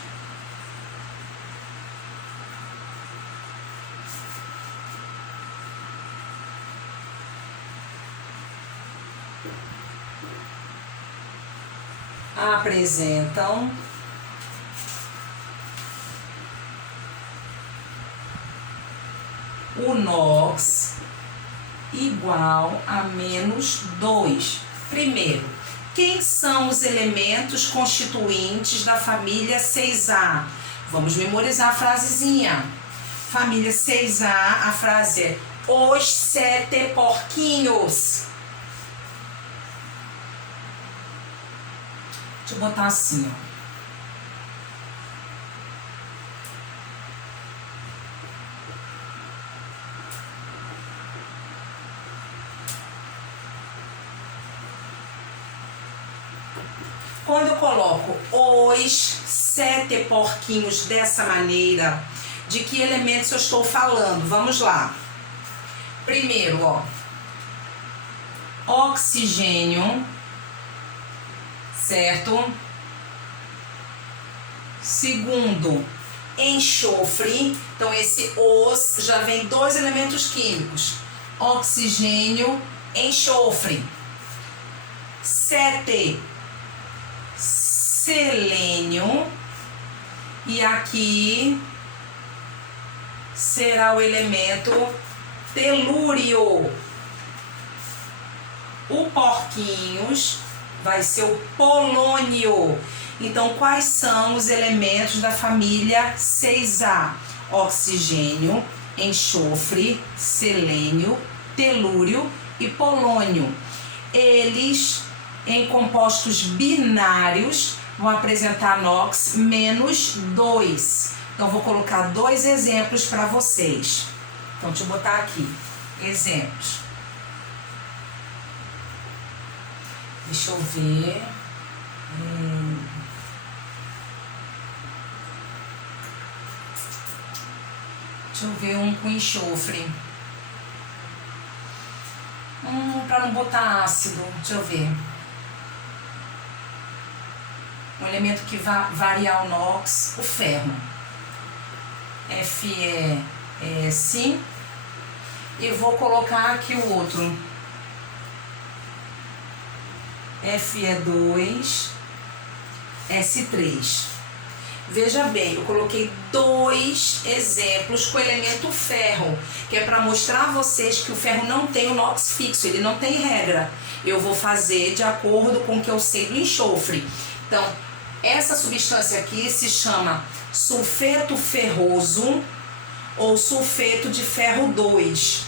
apresentam o NOx igual a -2. Primeiro, quem são os elementos constituintes da família 6A? Vamos memorizar a frasezinha. Família 6A, a frase é: os 7 porquinhos. Deixa eu botar assim, ó. Quando eu coloco os 7 porquinhos dessa maneira, de que elementos eu estou falando? Vamos lá. Primeiro, ó, oxigênio, certo? Segundo, enxofre. Então, esse os já vem 2 elementos químicos: oxigênio, enxofre. 7, selênio. E aqui será o elemento telúrio. O porquinhos vai ser o polônio. Então, quais são os elementos da família 6A? Oxigênio, enxofre, selênio, telúrio e polônio. Eles, em compostos binários, vão apresentar NOx -2. Então, vou colocar 2 exemplos para vocês. Então, deixa eu botar aqui exemplos. Deixa eu ver. Deixa eu ver um com enxofre. Para não botar ácido. Deixa eu ver. Um elemento que vai variar o NOx, o ferro. Fe, e vou colocar aqui o outro. Fe2, S3. Veja bem, eu coloquei 2 exemplos com o elemento ferro, que é para mostrar a vocês que o ferro não tem o NOx fixo, ele não tem regra. Eu vou fazer de acordo com o que eu sei do enxofre. Então, essa substância aqui se chama sulfeto ferroso ou sulfeto de ferro 2.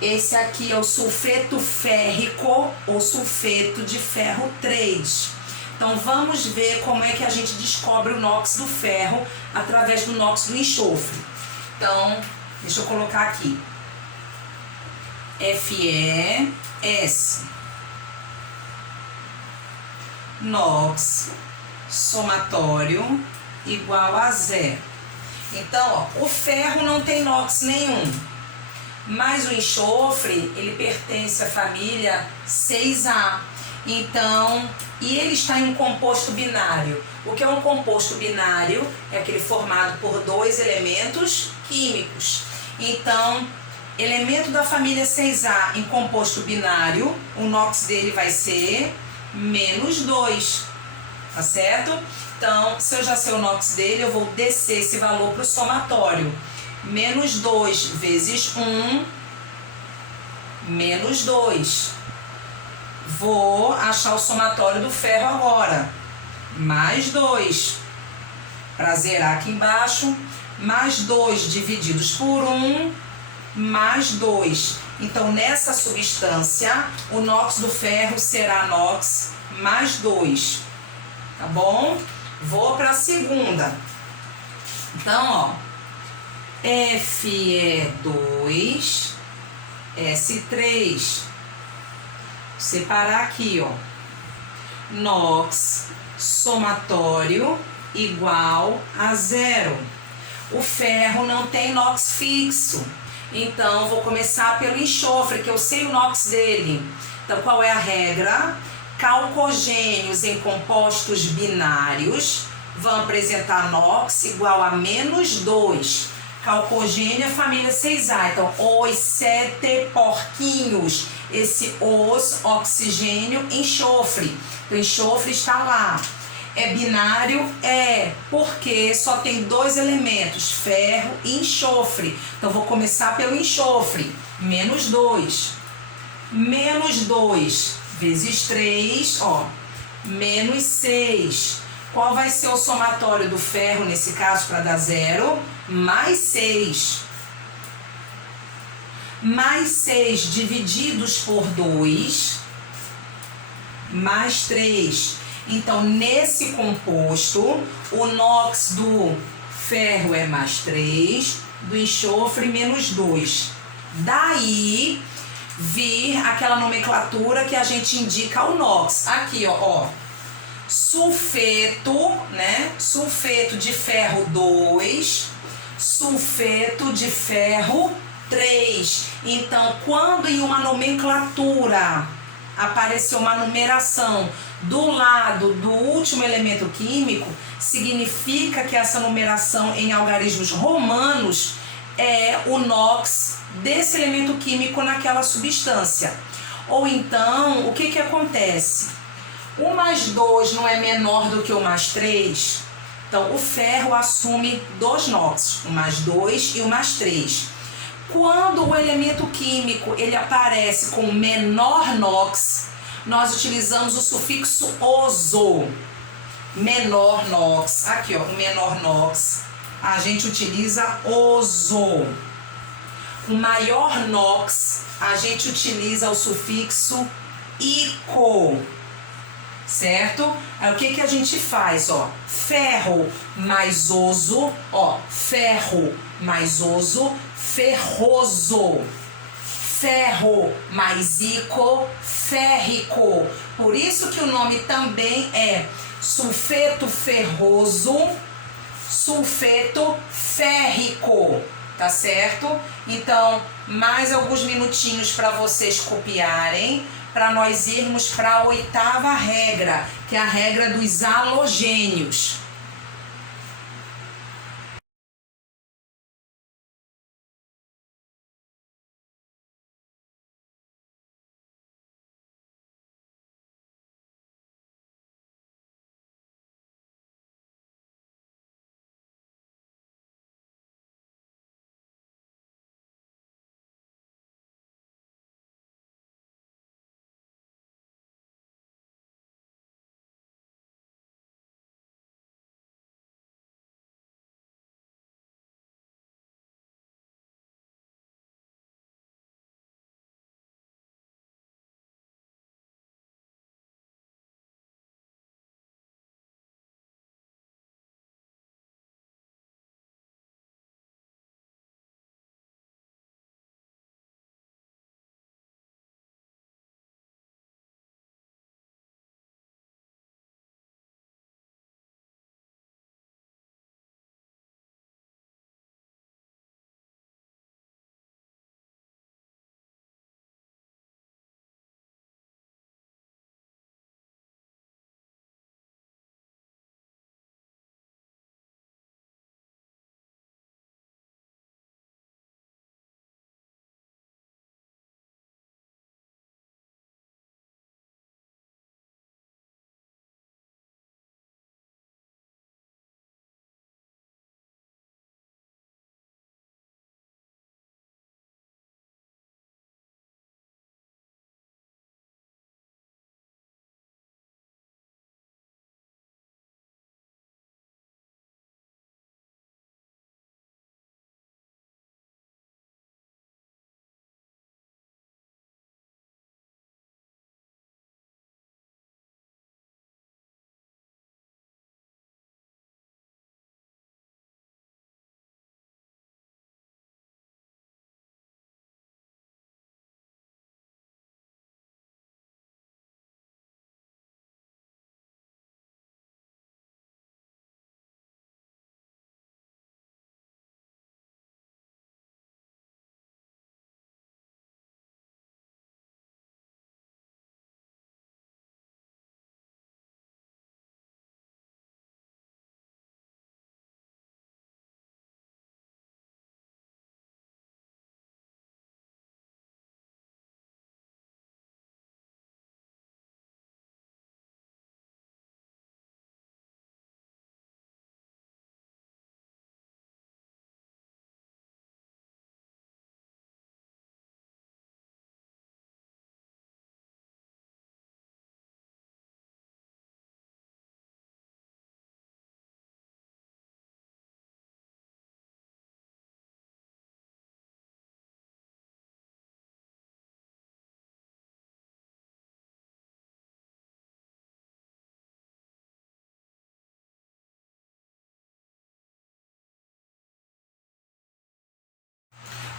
Esse aqui é o sulfeto férrico ou sulfeto de ferro 3. Então, vamos ver como é que a gente descobre o NOx do ferro através do NOx do enxofre. Então, deixa eu colocar aqui. FeS. NOx somatório igual a 0. Então, ó, o ferro não tem NOx nenhum, mas o enxofre, ele pertence à família 6A. Então, e ele está em um composto binário. O que é um composto binário? É aquele formado por 2 elementos químicos. Então, elemento da família 6A em composto binário, o NOx dele vai ser -2, tá certo? Então, se eu já sei o NOx dele, eu vou descer esse valor para o somatório. -2 vezes 1, -2, Vou achar o somatório do ferro agora. Mais 2. Para zerar aqui embaixo. Mais 2 divididos por 1. Mais 2. Então, nessa substância, o NOx do ferro será NOx mais 2. Tá bom? Vou para a segunda. Então, ó. Fe2, S3. Separar aqui, ó. NOx somatório igual a 0. O ferro não tem NOx fixo. Então, vou começar pelo enxofre, que eu sei o NOx dele. Então, qual é a regra? Calcogênios em compostos binários vão apresentar NOx igual a menos 2. Calcogênio é família 6A. Então, os 7 porquinhos. Esse os, oxigênio, enxofre. Então, enxofre está lá. É binário? É, porque só tem 2 elementos, ferro e enxofre. Então, vou começar pelo enxofre. Menos 2. Menos 2 vezes 3, ó. Menos 6. Qual vai ser o somatório do ferro nesse caso para dar 0? Mais 6. Mais 6 divididos por 2, mais 3. Então, nesse composto, o NOx do ferro é mais 3, do enxofre menos 2. Daí, vir aquela nomenclatura que a gente indica o NOx. Aqui, ó. Sulfeto, né? Sulfeto de ferro 2, sulfeto de ferro 3. Então, quando em uma nomenclatura apareceu uma numeração do lado do último elemento químico, significa que essa numeração em algarismos romanos é o NOx desse elemento químico naquela substância. Ou então, o que acontece? O mais 2 não é menor do que o mais 3? Então, o ferro assume 2 NOx, o mais 2 e o mais 3. Quando o elemento químico ele aparece com menor NOx, nós utilizamos o sufixo oso. Menor NOx. Aqui, ó, o menor NOx. A gente utiliza oso. O maior NOx, a gente utiliza o sufixo ico. Certo? Aí o que a gente faz, ó? Ferro mais oso, ó. Ferro mais oso, ferroso. Ferro mais ico, férrico. Por isso que o nome também é sulfeto ferroso, sulfeto férrico, tá certo? Então, mais alguns minutinhos para vocês copiarem, para nós irmos para a 8ª regra, que é a regra dos halogênios.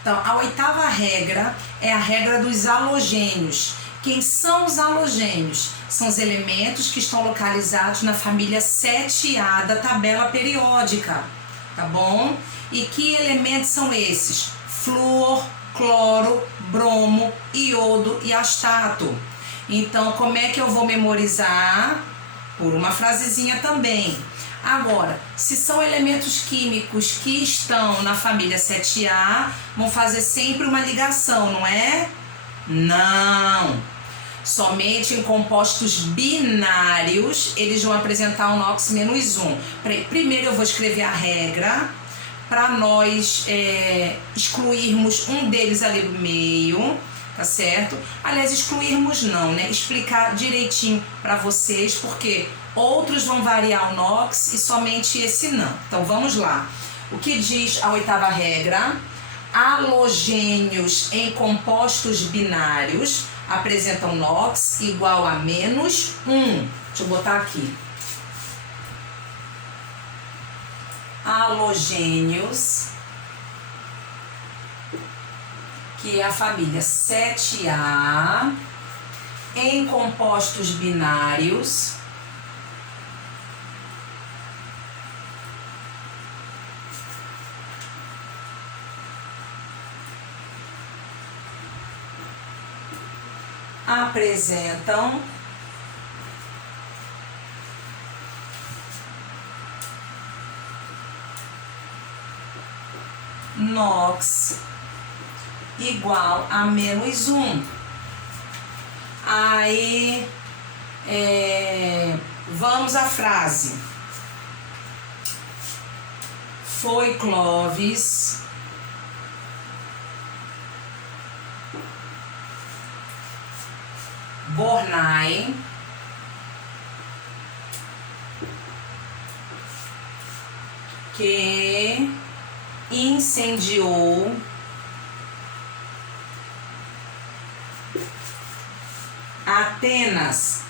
Então, a oitava regra é a regra dos halogênios. Quem são os halogênios? São os elementos que estão localizados na família 7A da tabela periódica, tá bom? E que elementos são esses? Flúor, cloro, bromo, iodo e astato. Então, como é que eu vou memorizar? Por uma frasezinha também. Agora, se são elementos químicos que estão na família 7A, vão fazer sempre uma ligação, não é? Não! Somente em compostos binários eles vão apresentar o NOx-1. Primeiro eu vou escrever a regra para nós excluirmos um deles ali do meio, tá certo? Aliás, excluirmos não, né? Explicar direitinho para vocês, porque outros vão variar o NOx e somente esse não. Então vamos lá. O que diz a oitava regra? Halogênios em compostos binários apresentam NOx igual a -1. Deixa eu botar aqui. Halogênios, que é a família 7A, em compostos binários apresentam NOx igual a -1. Aí, vamos à frase. Foi Clóvis Bornai que incendiou Atenas.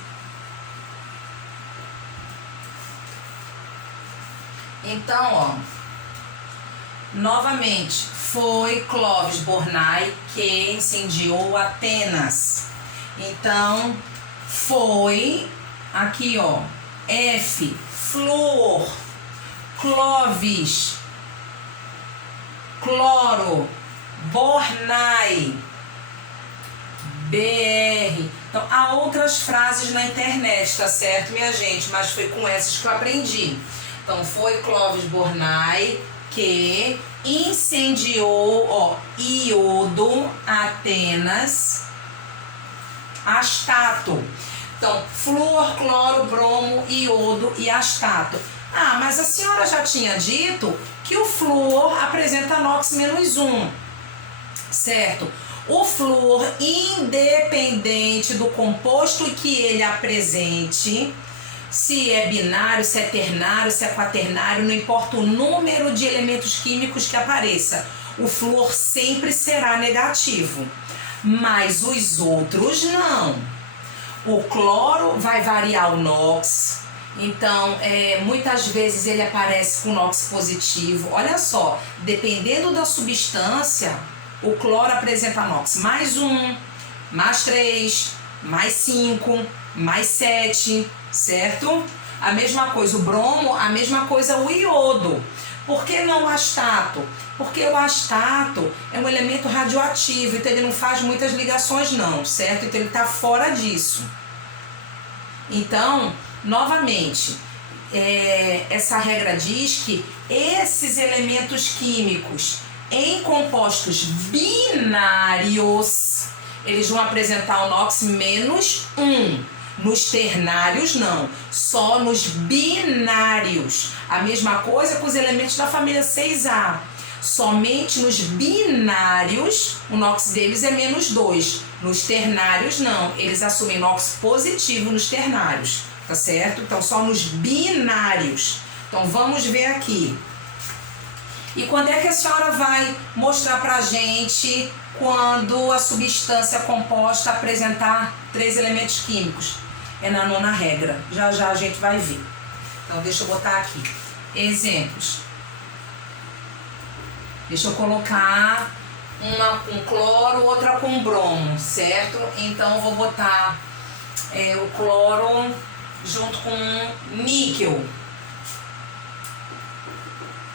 Então, ó, novamente, foi Clóvis Bornai que incendiou Atenas. Então, foi, aqui ó, F, flúor, Clóvis, cloro, Bornai, BR. Então, há outras frases na internet, tá certo, minha gente? Mas foi com essas que eu aprendi. Então, foi Clóvis Bornai que incendiou, ó, iodo, Atenas, astato. Então, flúor, cloro, bromo, iodo e astato. Ah, mas a senhora já tinha dito que o flúor apresenta NOx-1, certo? O flúor, independente do composto que ele apresente, se é binário, se é ternário, se é quaternário, não importa o número de elementos químicos que apareça, o flúor sempre será negativo. Mas os outros não. O cloro vai variar o NOx, então muitas vezes ele aparece com NOx positivo. Olha só, dependendo da substância, o cloro apresenta NOx +1, +3, +5, +7, certo? A mesma coisa o bromo, a mesma coisa o iodo. Por que não o astato? Porque o astato é um elemento radioativo, então ele não faz muitas ligações não, certo? Então ele está fora disso. Então, novamente, essa regra diz que esses elementos químicos em compostos binários, eles vão apresentar o NOx-1. Nos ternários, não. Só nos binários. A mesma coisa com os elementos da família 6A. Somente nos binários, o NOx deles é -2. Nos ternários, não. Eles assumem NOx positivo nos ternários. Tá certo? Então, só nos binários. Então, vamos ver aqui. E quando é que a senhora vai mostrar pra gente quando a substância composta apresentar 3 elementos químicos? É na 9ª regra. Já já a gente vai ver. Então, deixa eu botar aqui. Exemplos. Deixa eu colocar uma com cloro, outra com bromo, certo? Então vou botar o cloro junto com níquel,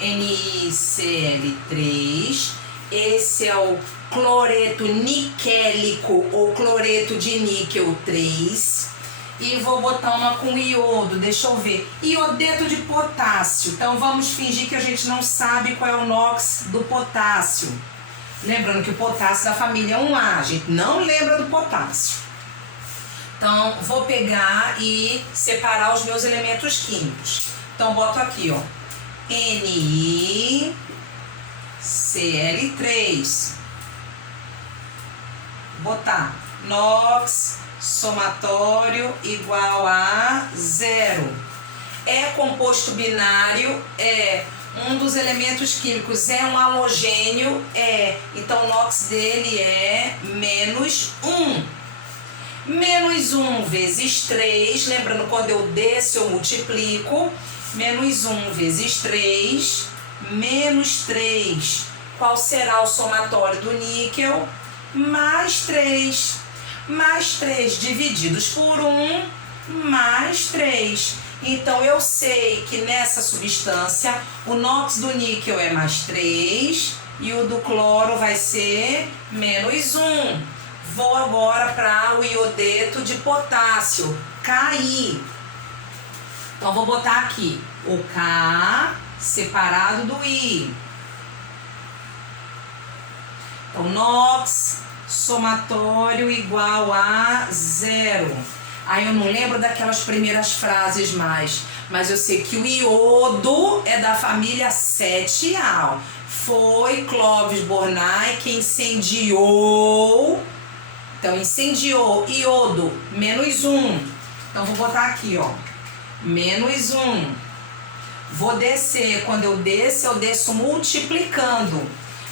NiCl3. Esse é o cloreto niquélico ou cloreto de níquel 3. E vou botar uma com iodo, deixa eu ver, iodeto de potássio. Então vamos fingir que a gente não sabe qual é o NOx do potássio. Lembrando que o potássio da família é 1A, a gente não lembra do potássio. Então vou pegar e separar os meus elementos químicos. Então boto aqui, ó, NiCl3. Botar NOx somatório igual a 0. É composto binário? É. Um dos elementos químicos é um halogênio? É. Então o NOx dele é menos 1. Menos 1 vezes 3. Lembrando, quando eu desço eu multiplico. Menos 1 vezes 3. Menos 3. Qual será o somatório do níquel? Mais 3. Mais 3 divididos por 1, mais 3. Então, eu sei que nessa substância, o NOx do níquel é mais 3 e o do cloro vai ser menos 1. Vou agora para o iodeto de potássio, Ki. Então, vou botar aqui o K separado do I. Então, NOx somatório igual a 0. Aí eu não lembro daquelas primeiras frases mais, mas eu sei que o iodo é da família 7A. Foi Clovis Bornai que incendiou. Então, incendiou iodo, menos 1. Então, vou botar aqui, ó, menos 1. Vou descer. Quando eu desço multiplicando.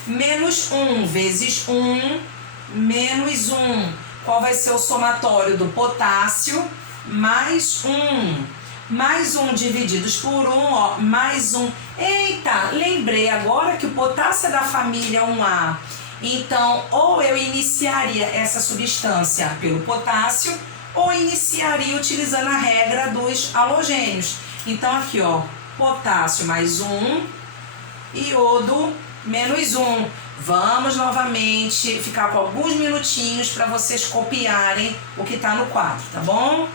Menos 1 vezes 1, menos 1. Qual vai ser o somatório do potássio? Mais 1. Mais 1 divididos por 1, ó, mais 1. Eita, lembrei agora que o potássio é da família 1A. Então, ou eu iniciaria essa substância pelo potássio, ou iniciaria utilizando a regra dos halogênios. Então, aqui, ó, potássio mais 1, iodo menos 1. Vamos novamente ficar com alguns minutinhos para vocês copiarem o que está no quadro, tá bom?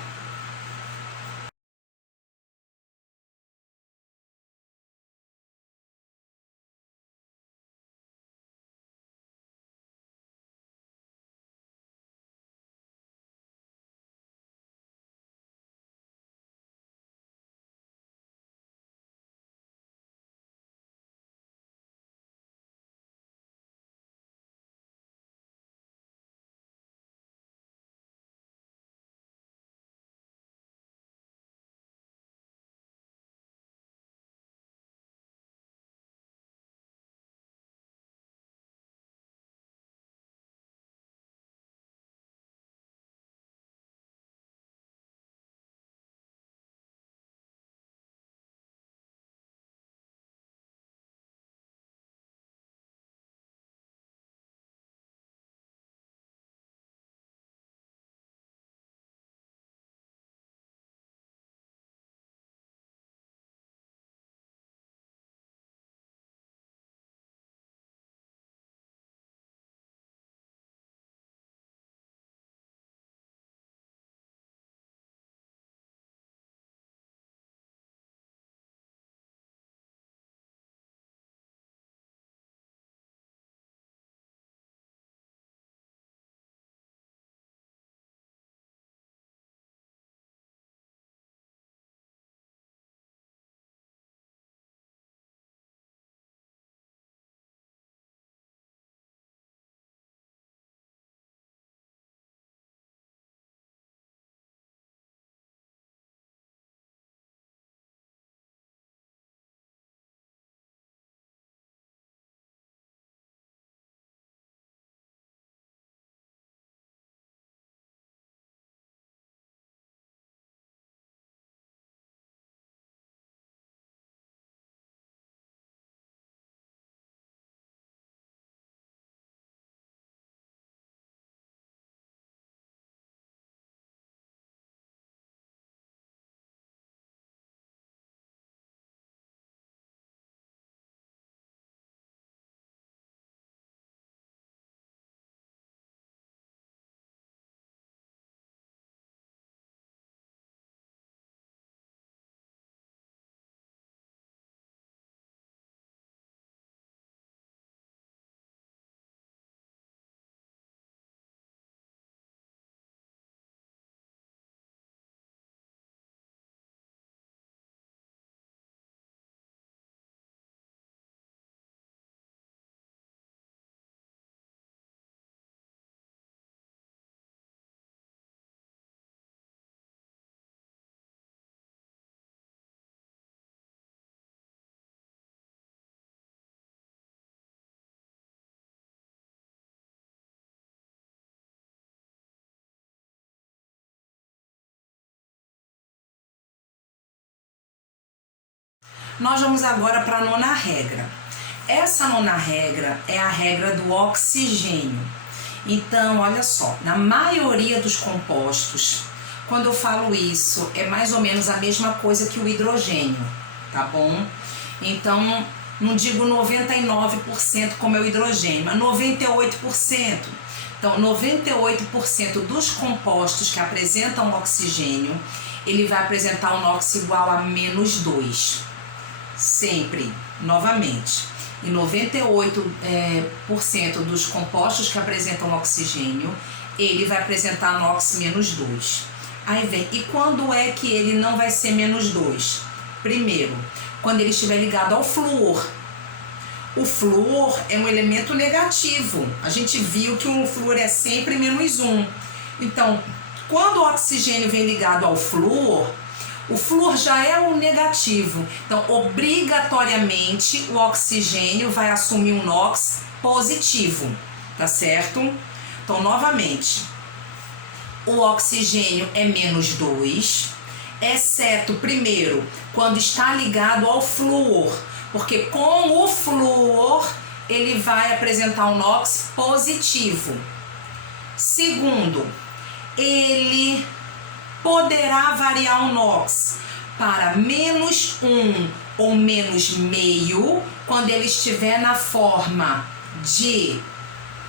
Nós vamos agora para a nona regra. Essa nona regra é a regra do oxigênio. Então, olha só, na maioria dos compostos, quando eu falo isso, é mais ou menos a mesma coisa que o hidrogênio, tá bom? Então, não digo 99% como é o hidrogênio, mas 98%. Então, 98% dos compostos que apresentam oxigênio, ele vai apresentar um NOx igual a -2. Sempre, novamente. E 98% dos compostos que apresentam oxigênio, ele vai apresentar NOx -2. Aí vem, e quando é que ele não vai ser -2? Primeiro, quando ele estiver ligado ao flúor. O flúor é um elemento negativo. A gente viu que o flúor é sempre -1. Então, quando o oxigênio vem ligado ao flúor, o flúor já é o negativo. Então, obrigatoriamente, o oxigênio vai assumir um NOx positivo, tá certo? Então, novamente, o oxigênio é -2, exceto, primeiro, quando está ligado ao flúor, porque com o flúor ele vai apresentar um NOx positivo. Segundo, ele poderá variar o NOx para -1 ou -0,5 quando ele estiver na forma de,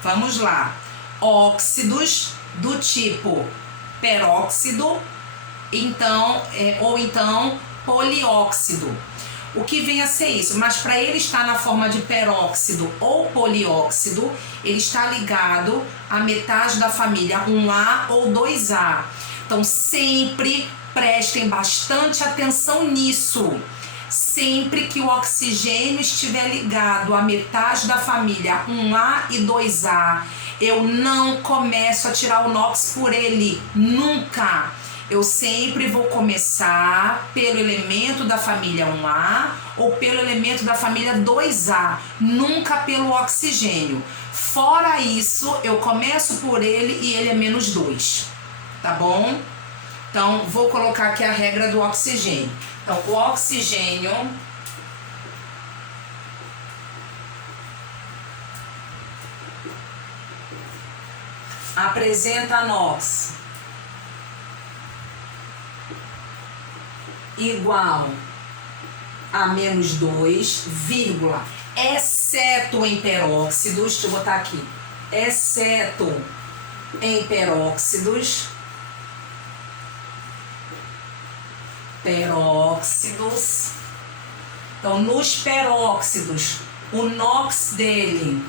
vamos lá, óxidos do tipo peróxido, ou então polióxido. O que vem a ser isso? Mas para ele estar na forma de peróxido ou polióxido, ele está ligado à metade da família 1A ou 2A. Então sempre prestem bastante atenção nisso. Sempre que o oxigênio estiver ligado à metade da família 1A e 2A, eu não começo a tirar o NOx por ele, nunca. Eu sempre vou começar pelo elemento da família 1A ou pelo elemento da família 2A, nunca pelo oxigênio. Fora isso, eu começo por ele e ele é -2, tá bom? Então, vou colocar aqui a regra do oxigênio. Então, o oxigênio apresenta NOx igual a -2, vírgula, exceto em peróxidos, deixa eu botar aqui, exceto em peróxidos, então nos peróxidos, o NOx dele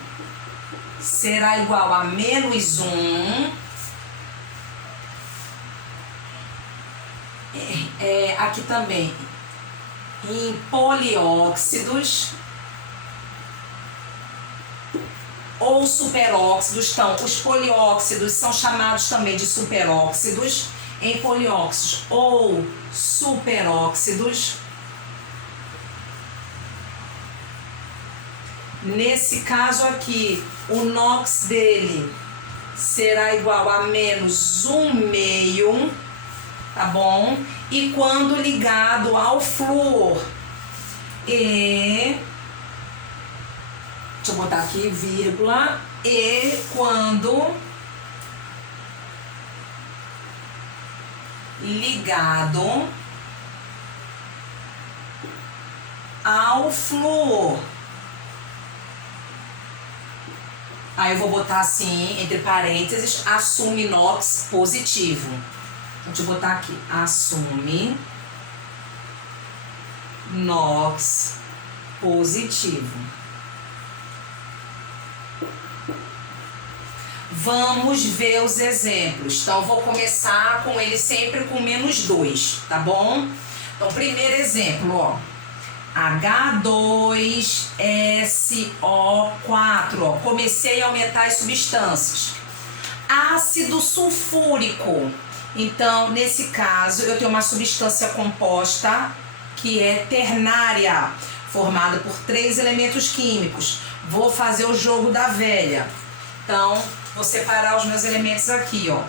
será igual a -1, aqui também, em polióxidos ou superóxidos. Então, os polióxidos são chamados também de superóxidos, em polióxidos ou superóxidos. Nesse caso aqui, o NOx dele será igual a -1,5, tá bom? E quando ligado ao flúor, deixa eu botar aqui, vírgula, e quando ligado ao flúor. Aí eu vou botar assim, entre parênteses, assume NOx positivo. Então, deixa eu botar aqui, assume NOx positivo. Vamos ver os exemplos. Então, eu vou começar com ele sempre com -2, tá bom? Então, primeiro exemplo, ó. H2SO4, ó. Comecei a aumentar as substâncias. Ácido sulfúrico. Então, nesse caso, eu tenho uma substância composta que é ternária, formada por 3 elementos químicos. Vou fazer o jogo da velha. Então, vou separar os meus elementos aqui, ó.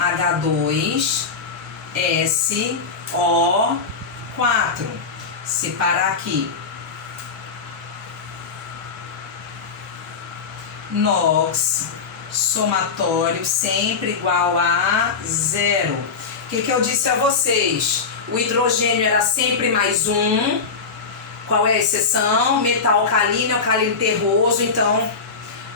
H2SO4. separar aqui. NOx somatório sempre igual a 0. O que eu disse a vocês? O hidrogênio era sempre mais 1. Qual é a exceção? Metal alcalino, alcalino terroso, então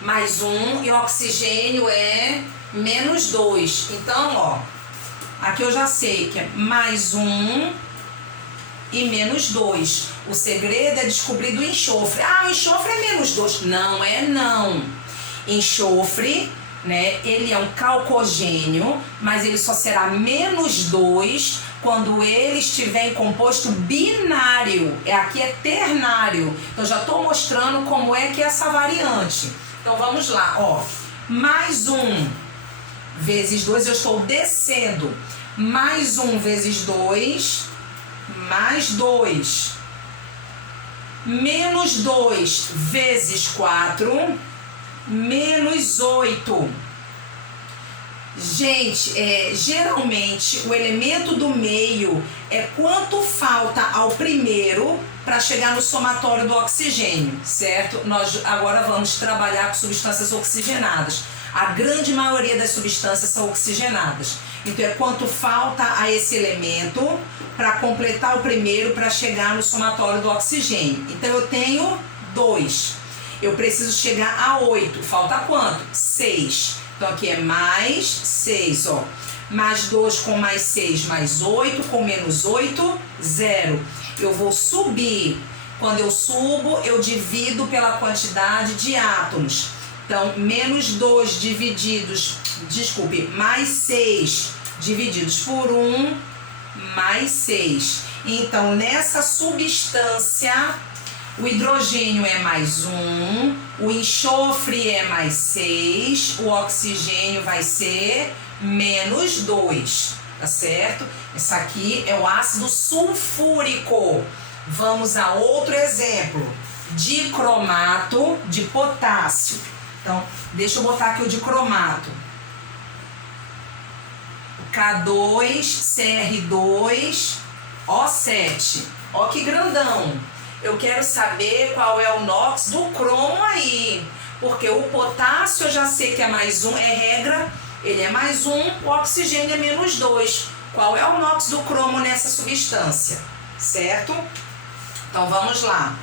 mais 1. E o oxigênio é menos 2. Então, ó, aqui eu já sei que é mais 1 e menos 2. O segredo é descobrir do enxofre. Ah, o enxofre é menos 2. Não é não. Enxofre, né, ele é um calcogênio, mas ele só será menos 2 quando ele estiver em composto binário. Aqui é ternário. Então já estou mostrando como é que é essa variante. Então vamos lá, ó. Mais 1 vezes 2, eu estou descendo. Mais 1 vezes 2, mais 2. Menos 2 vezes 4, menos 8. Gente, geralmente o elemento do meio é quanto falta ao primeiro para chegar no somatório do oxigênio, certo? Nós agora vamos trabalhar com substâncias oxigenadas. A grande maioria das substâncias são oxigenadas. Então é quanto falta a esse elemento para completar o primeiro para chegar no somatório do oxigênio. Então eu tenho 2. Eu preciso chegar a 8. Falta quanto? 6. Então aqui é mais 6, ó. Mais 2 com mais 6, mais 8, com menos 8, 0. Eu vou subir. Quando eu subo, eu divido pela quantidade de átomos. Então, menos 2 divididos, mais 6 divididos por 1, mais 6. Então, nessa substância, o hidrogênio é mais 1, o enxofre é mais 6, o oxigênio vai ser menos 2, tá certo? Esse aqui é o ácido sulfúrico. Vamos a outro exemplo, dicromato de potássio. Então, deixa eu botar aqui o dicromato. K2CR2O7. Ó que grandão. Eu quero saber qual é o NOx do cromo aí. Porque o potássio eu já sei que é mais 1, é regra. Ele é mais 1, o oxigênio é menos 2. Qual é o NOx do cromo nessa substância? Certo? Então vamos lá.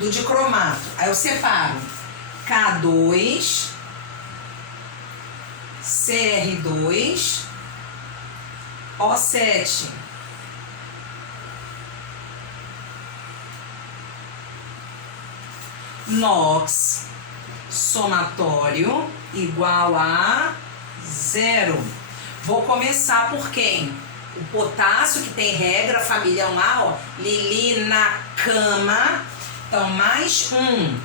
Do dicromato. Aí eu separo K2, CR2, O7. NOx somatório igual a 0. Vou começar por quem? O potássio, que tem regra, família lá, ó, lilinacama. Então, mais 1.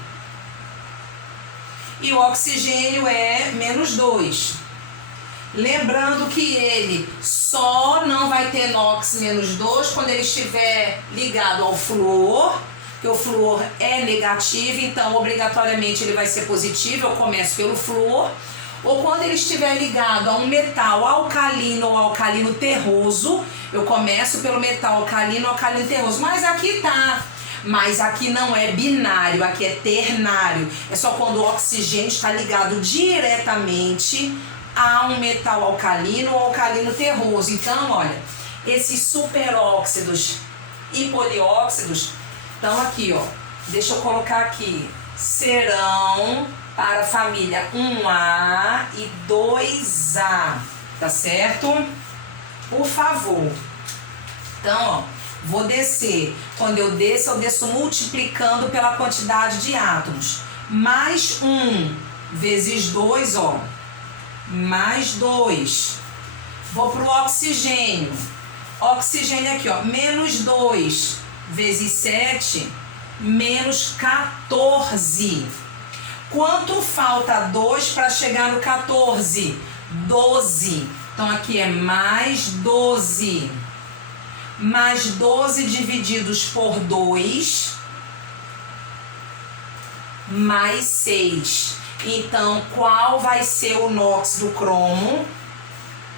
E o oxigênio é menos 2. Lembrando que ele só não vai ter NOx menos 2 quando ele estiver ligado ao flúor, que o flúor é negativo, então obrigatoriamente ele vai ser positivo. Eu começo pelo flúor. Ou quando ele estiver ligado a um metal alcalino ou alcalino terroso, eu começo pelo metal alcalino ou alcalino terroso. Mas aqui tá. Mas aqui não é binário, aqui é ternário. É só quando o oxigênio está ligado diretamente a um metal alcalino ou alcalino terroso. Então, olha, esses superóxidos e polióxidos estão aqui, ó. Deixa eu colocar aqui. Serão para a família 1A e 2A, tá certo? Por favor. Então, ó, vou descer. Quando eu desço multiplicando pela quantidade de átomos. Mais 1 vezes 2, ó. Mais 2. Vou para o oxigênio. Oxigênio aqui, ó. Menos 2 vezes 7, menos 14. Quanto falta 2 para chegar no 14? 12. Então, aqui é mais 12. Mais 12 divididos por 2, mais 6. Então, qual vai ser o NOx do cromo?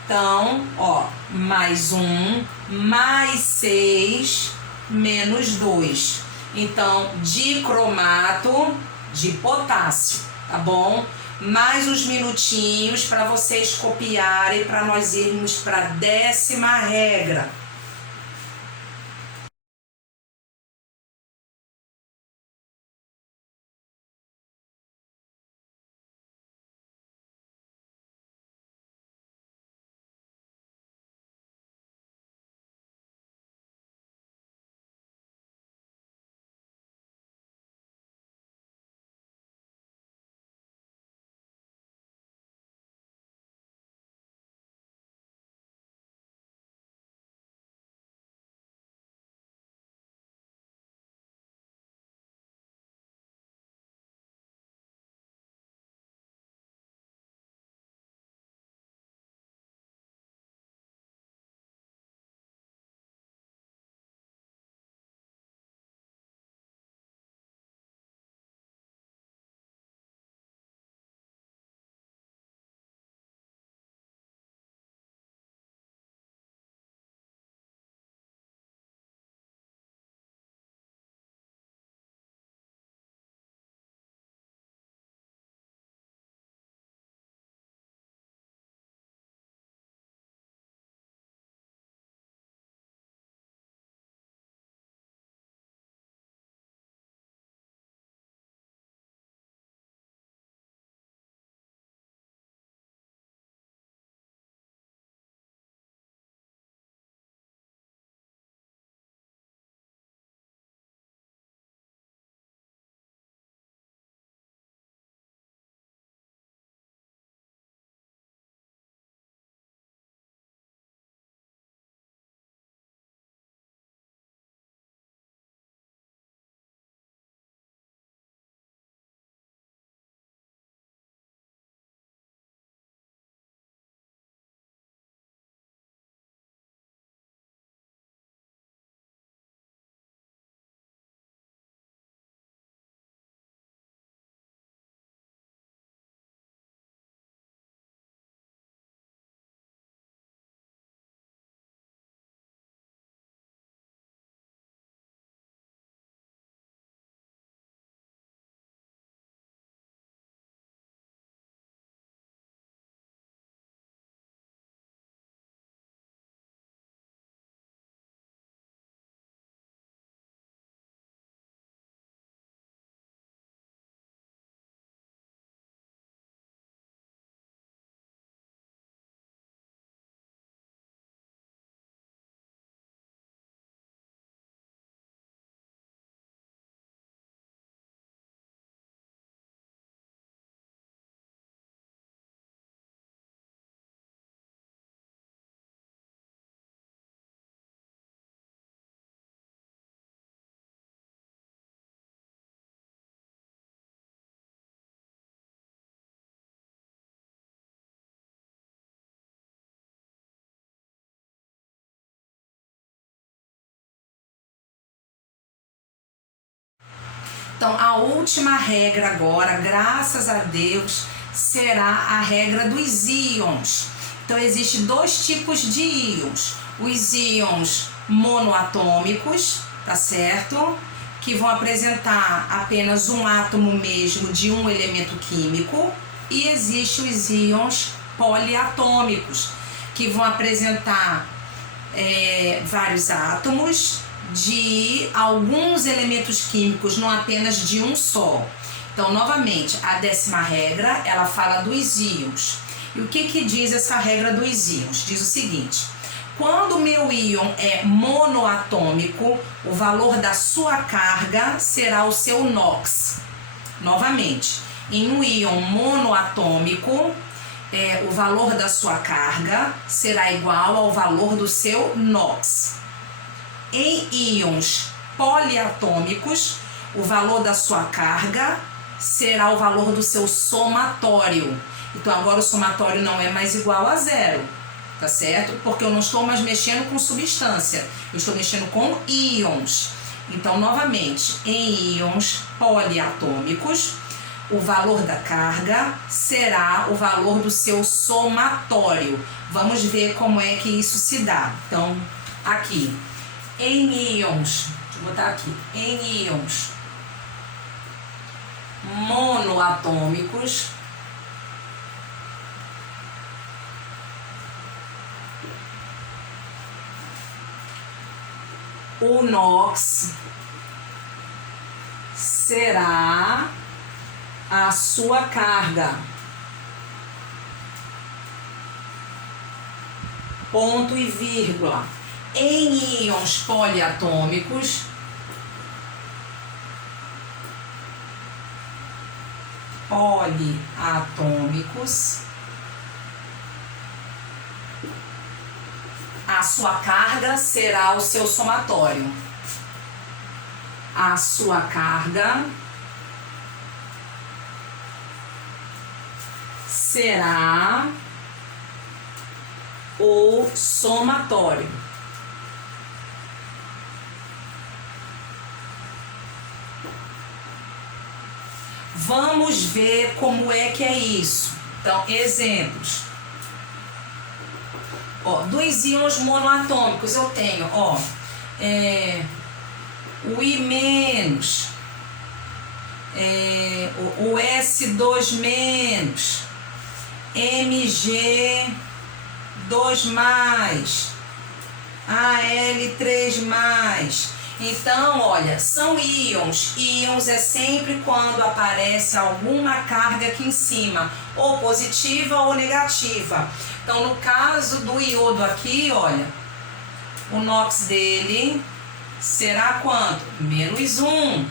Então, ó, mais 1, mais 6, menos 2. Então, dicromato de potássio, tá bom? Mais uns minutinhos para vocês copiarem, para nós irmos para a 10ª regra. Então, a última regra agora, graças a Deus, será a regra dos íons. Então, existem 2 tipos de íons. Os íons monoatômicos, tá certo? Que vão apresentar apenas um átomo mesmo de um elemento químico. E existem os íons poliatômicos, que vão apresentar vários átomos de alguns elementos químicos, não apenas de um só. Então, novamente, a 10ª regra, ela fala dos íons. E o que diz essa regra dos íons? Diz o seguinte: quando o meu íon é monoatômico, o valor da sua carga será o seu NOx. Novamente, em um íon monoatômico, o valor da sua carga será igual ao valor do seu NOx. Em íons poliatômicos, o valor da sua carga será o valor do seu somatório. Então, agora o somatório não é mais igual a 0, tá certo? Porque eu não estou mais mexendo com substância, eu estou mexendo com íons. Então, novamente, em íons poliatômicos, o valor da carga será o valor do seu somatório. Vamos ver como é que isso se dá. Então, aqui, em íons Vou botar aqui, em íons monoatômicos, o NOx será a sua carga. Ponto e vírgula. Em íons poliatômicos, a sua carga será o seu somatório. A sua carga será o somatório. Vamos ver como é que é isso. Então, exemplos. Ó, dos íons monoatômicos eu tenho, ó, o I-, o S2-, Mg2+, Al3+. Então, olha, são íons. Íons é sempre quando aparece alguma carga aqui em cima, ou positiva ou negativa. Então, no caso do iodo aqui, olha, o NOx dele será quanto? -1.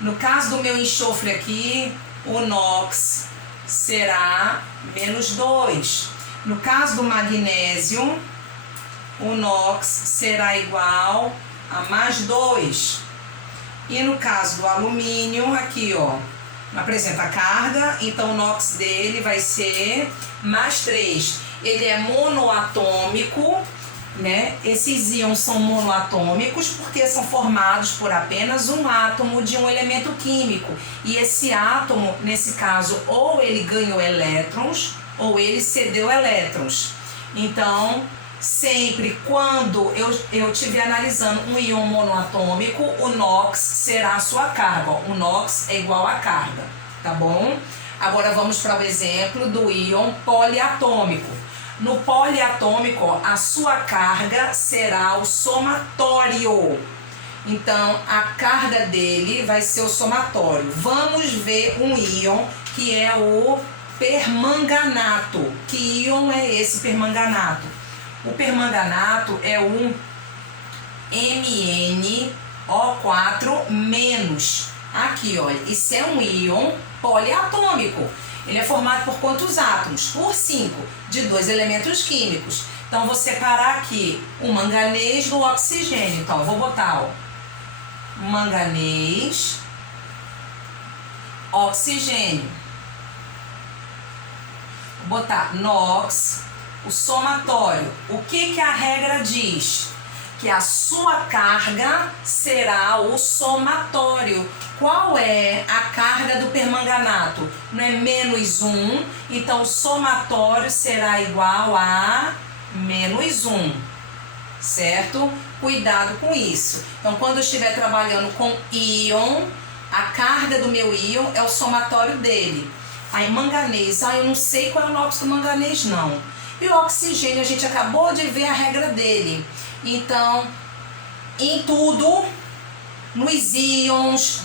No caso do meu enxofre aqui, o NOx será -2. No caso do magnésio, o NOx será igual a +2. E no caso do alumínio, aqui, ó, apresenta a carga, então o NOx dele vai ser +3. Ele é monoatômico, né? Esses íons são monoatômicos porque são formados por apenas um átomo de um elemento químico. E esse átomo, nesse caso, ou ele ganhou elétrons ou ele cedeu elétrons. Então, sempre quando eu estiver analisando um íon monoatômico, o NOx será a sua carga. O NOx é igual a carga, tá bom? Agora vamos para o exemplo do íon poliatômico. No poliatômico, ó, a sua carga será o somatório. Então, a carga dele vai ser o somatório. Vamos ver um íon que é o permanganato. Que íon é esse permanganato? O permanganato é um MnO4-. Aqui, olha, isso é um íon poliatômico. Ele é formado por quantos átomos? Por 5, de 2 elementos químicos. Então, vou separar aqui o manganês do oxigênio. Então, eu vou botar, ó, manganês, oxigênio. Vou botar NOx, o somatório. O que a regra diz? Que a sua carga será o somatório. Qual é a carga do permanganato? Não é -1, então o somatório será igual a -1, certo? Cuidado com isso. Então, quando eu estiver trabalhando com íon, a carga do meu íon é o somatório dele. Aí, manganês, eu não sei qual é o NOx do manganês, não. E o oxigênio, a gente acabou de ver a regra dele. Então, em tudo, nos íons,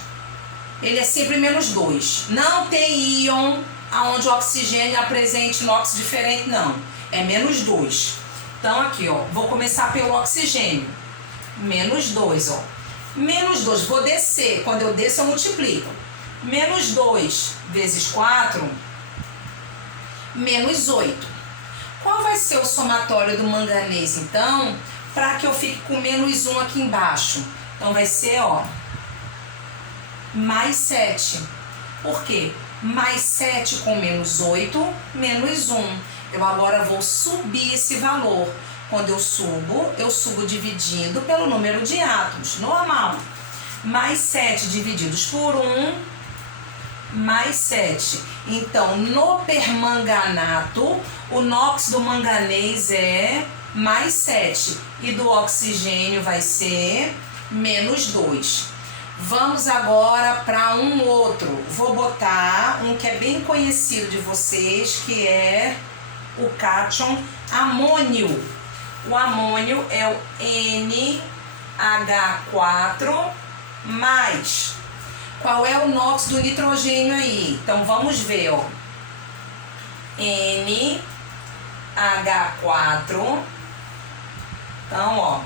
ele é sempre -2. Não tem íon onde o oxigênio apresente NOx diferente, não. É -2. Então, aqui, ó, vou começar pelo oxigênio. -2, ó. -2, vou descer. Quando eu desço, eu multiplico. -2 vezes 4, -8. Qual vai ser o somatório do manganês, então, para que eu fique com -1 aqui embaixo? Então, vai ser, ó, +7. Por quê? +7 com -8, -1. Eu agora vou subir esse valor. Quando eu subo dividindo pelo número de átomos, normal. +7 divididos por 1, +7. Então, no permanganato, o NOx do manganês é +7. E do oxigênio vai ser menos 2. Vamos agora para um outro. Vou botar um que é bem conhecido de vocês, que é o cátion amônio. O amônio é o NH4 mais. Qual é o NOx do nitrogênio aí? Então vamos ver, ó. NH4. Então, ó.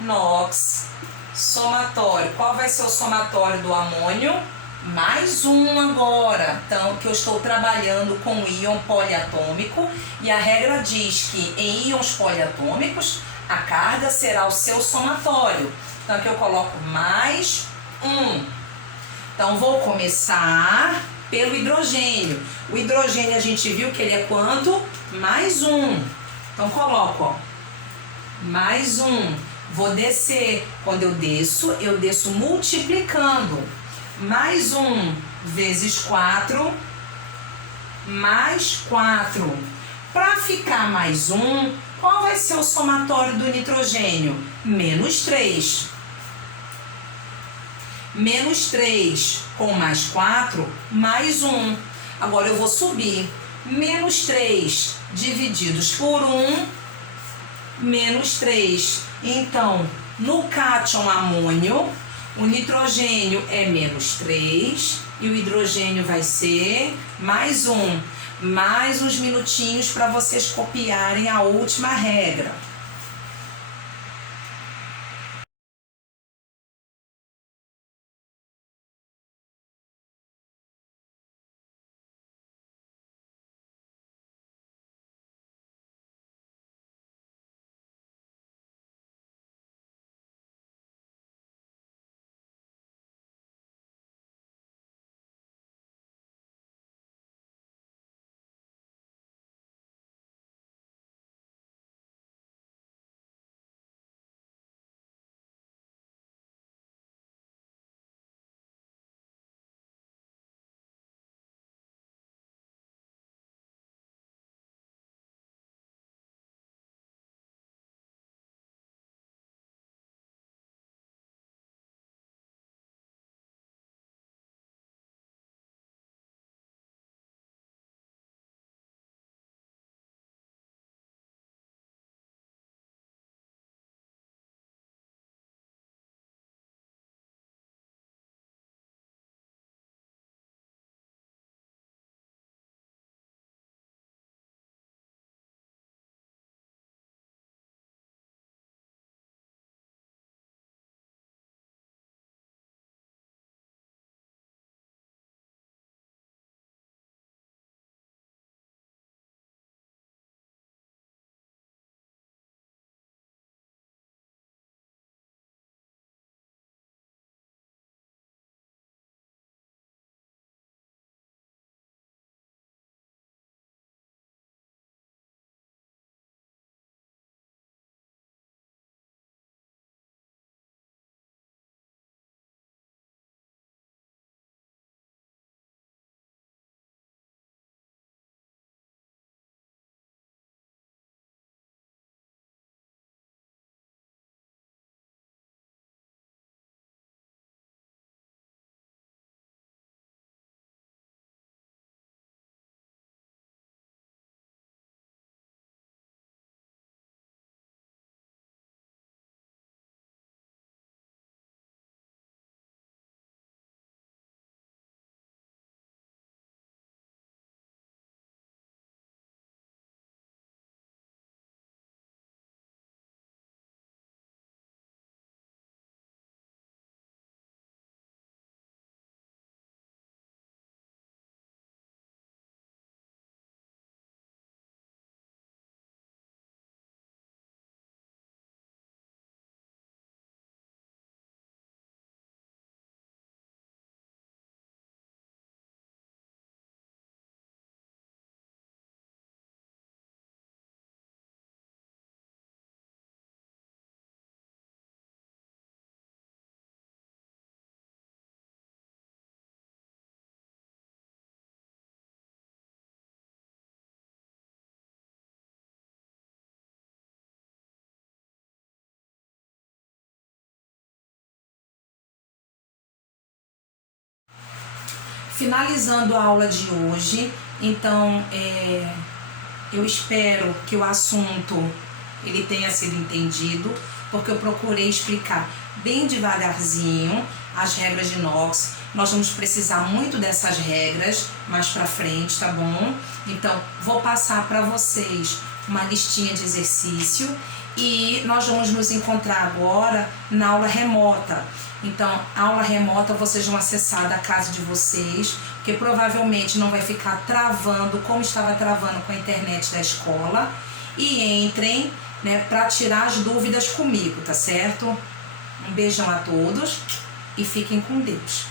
NOx somatório. Qual vai ser o somatório do amônio? Mais um agora. Então, que eu estou trabalhando com íon poliatômico e a regra diz que em íons poliatômicos a carga será o seu somatório. Então, aqui eu coloco mais um. Então, vou começar pelo hidrogênio. O hidrogênio a gente viu que ele é quanto? Mais um. Então, coloco, ó. Mais um. Vou descer. Quando eu desço multiplicando. Mais um vezes 4, mais 4. Para ficar mais um, qual vai ser o somatório do nitrogênio? Menos 3. Menos 3 com mais 4, mais 1. Agora eu vou subir. Menos 3 divididos por 1, menos 3. Então, no cátion amônio, o nitrogênio é menos 3 e o hidrogênio vai ser mais 1. Mais uns minutinhos para vocês copiarem a última regra. finalizando a aula de hoje. Então, eu espero que o assunto ele tenha sido entendido, porque eu procurei explicar bem devagarzinho as regras de inox. Nós vamos precisar muito dessas regras mais pra frente, tá bom? Então, vou passar para vocês uma listinha de exercício e nós vamos nos encontrar agora na aula remota. Então, a aula remota vocês vão acessar da casa de vocês, porque provavelmente não vai ficar travando como estava travando com a internet da escola. E entrem, né, para tirar as dúvidas comigo, tá certo? Um beijão a todos e fiquem com Deus.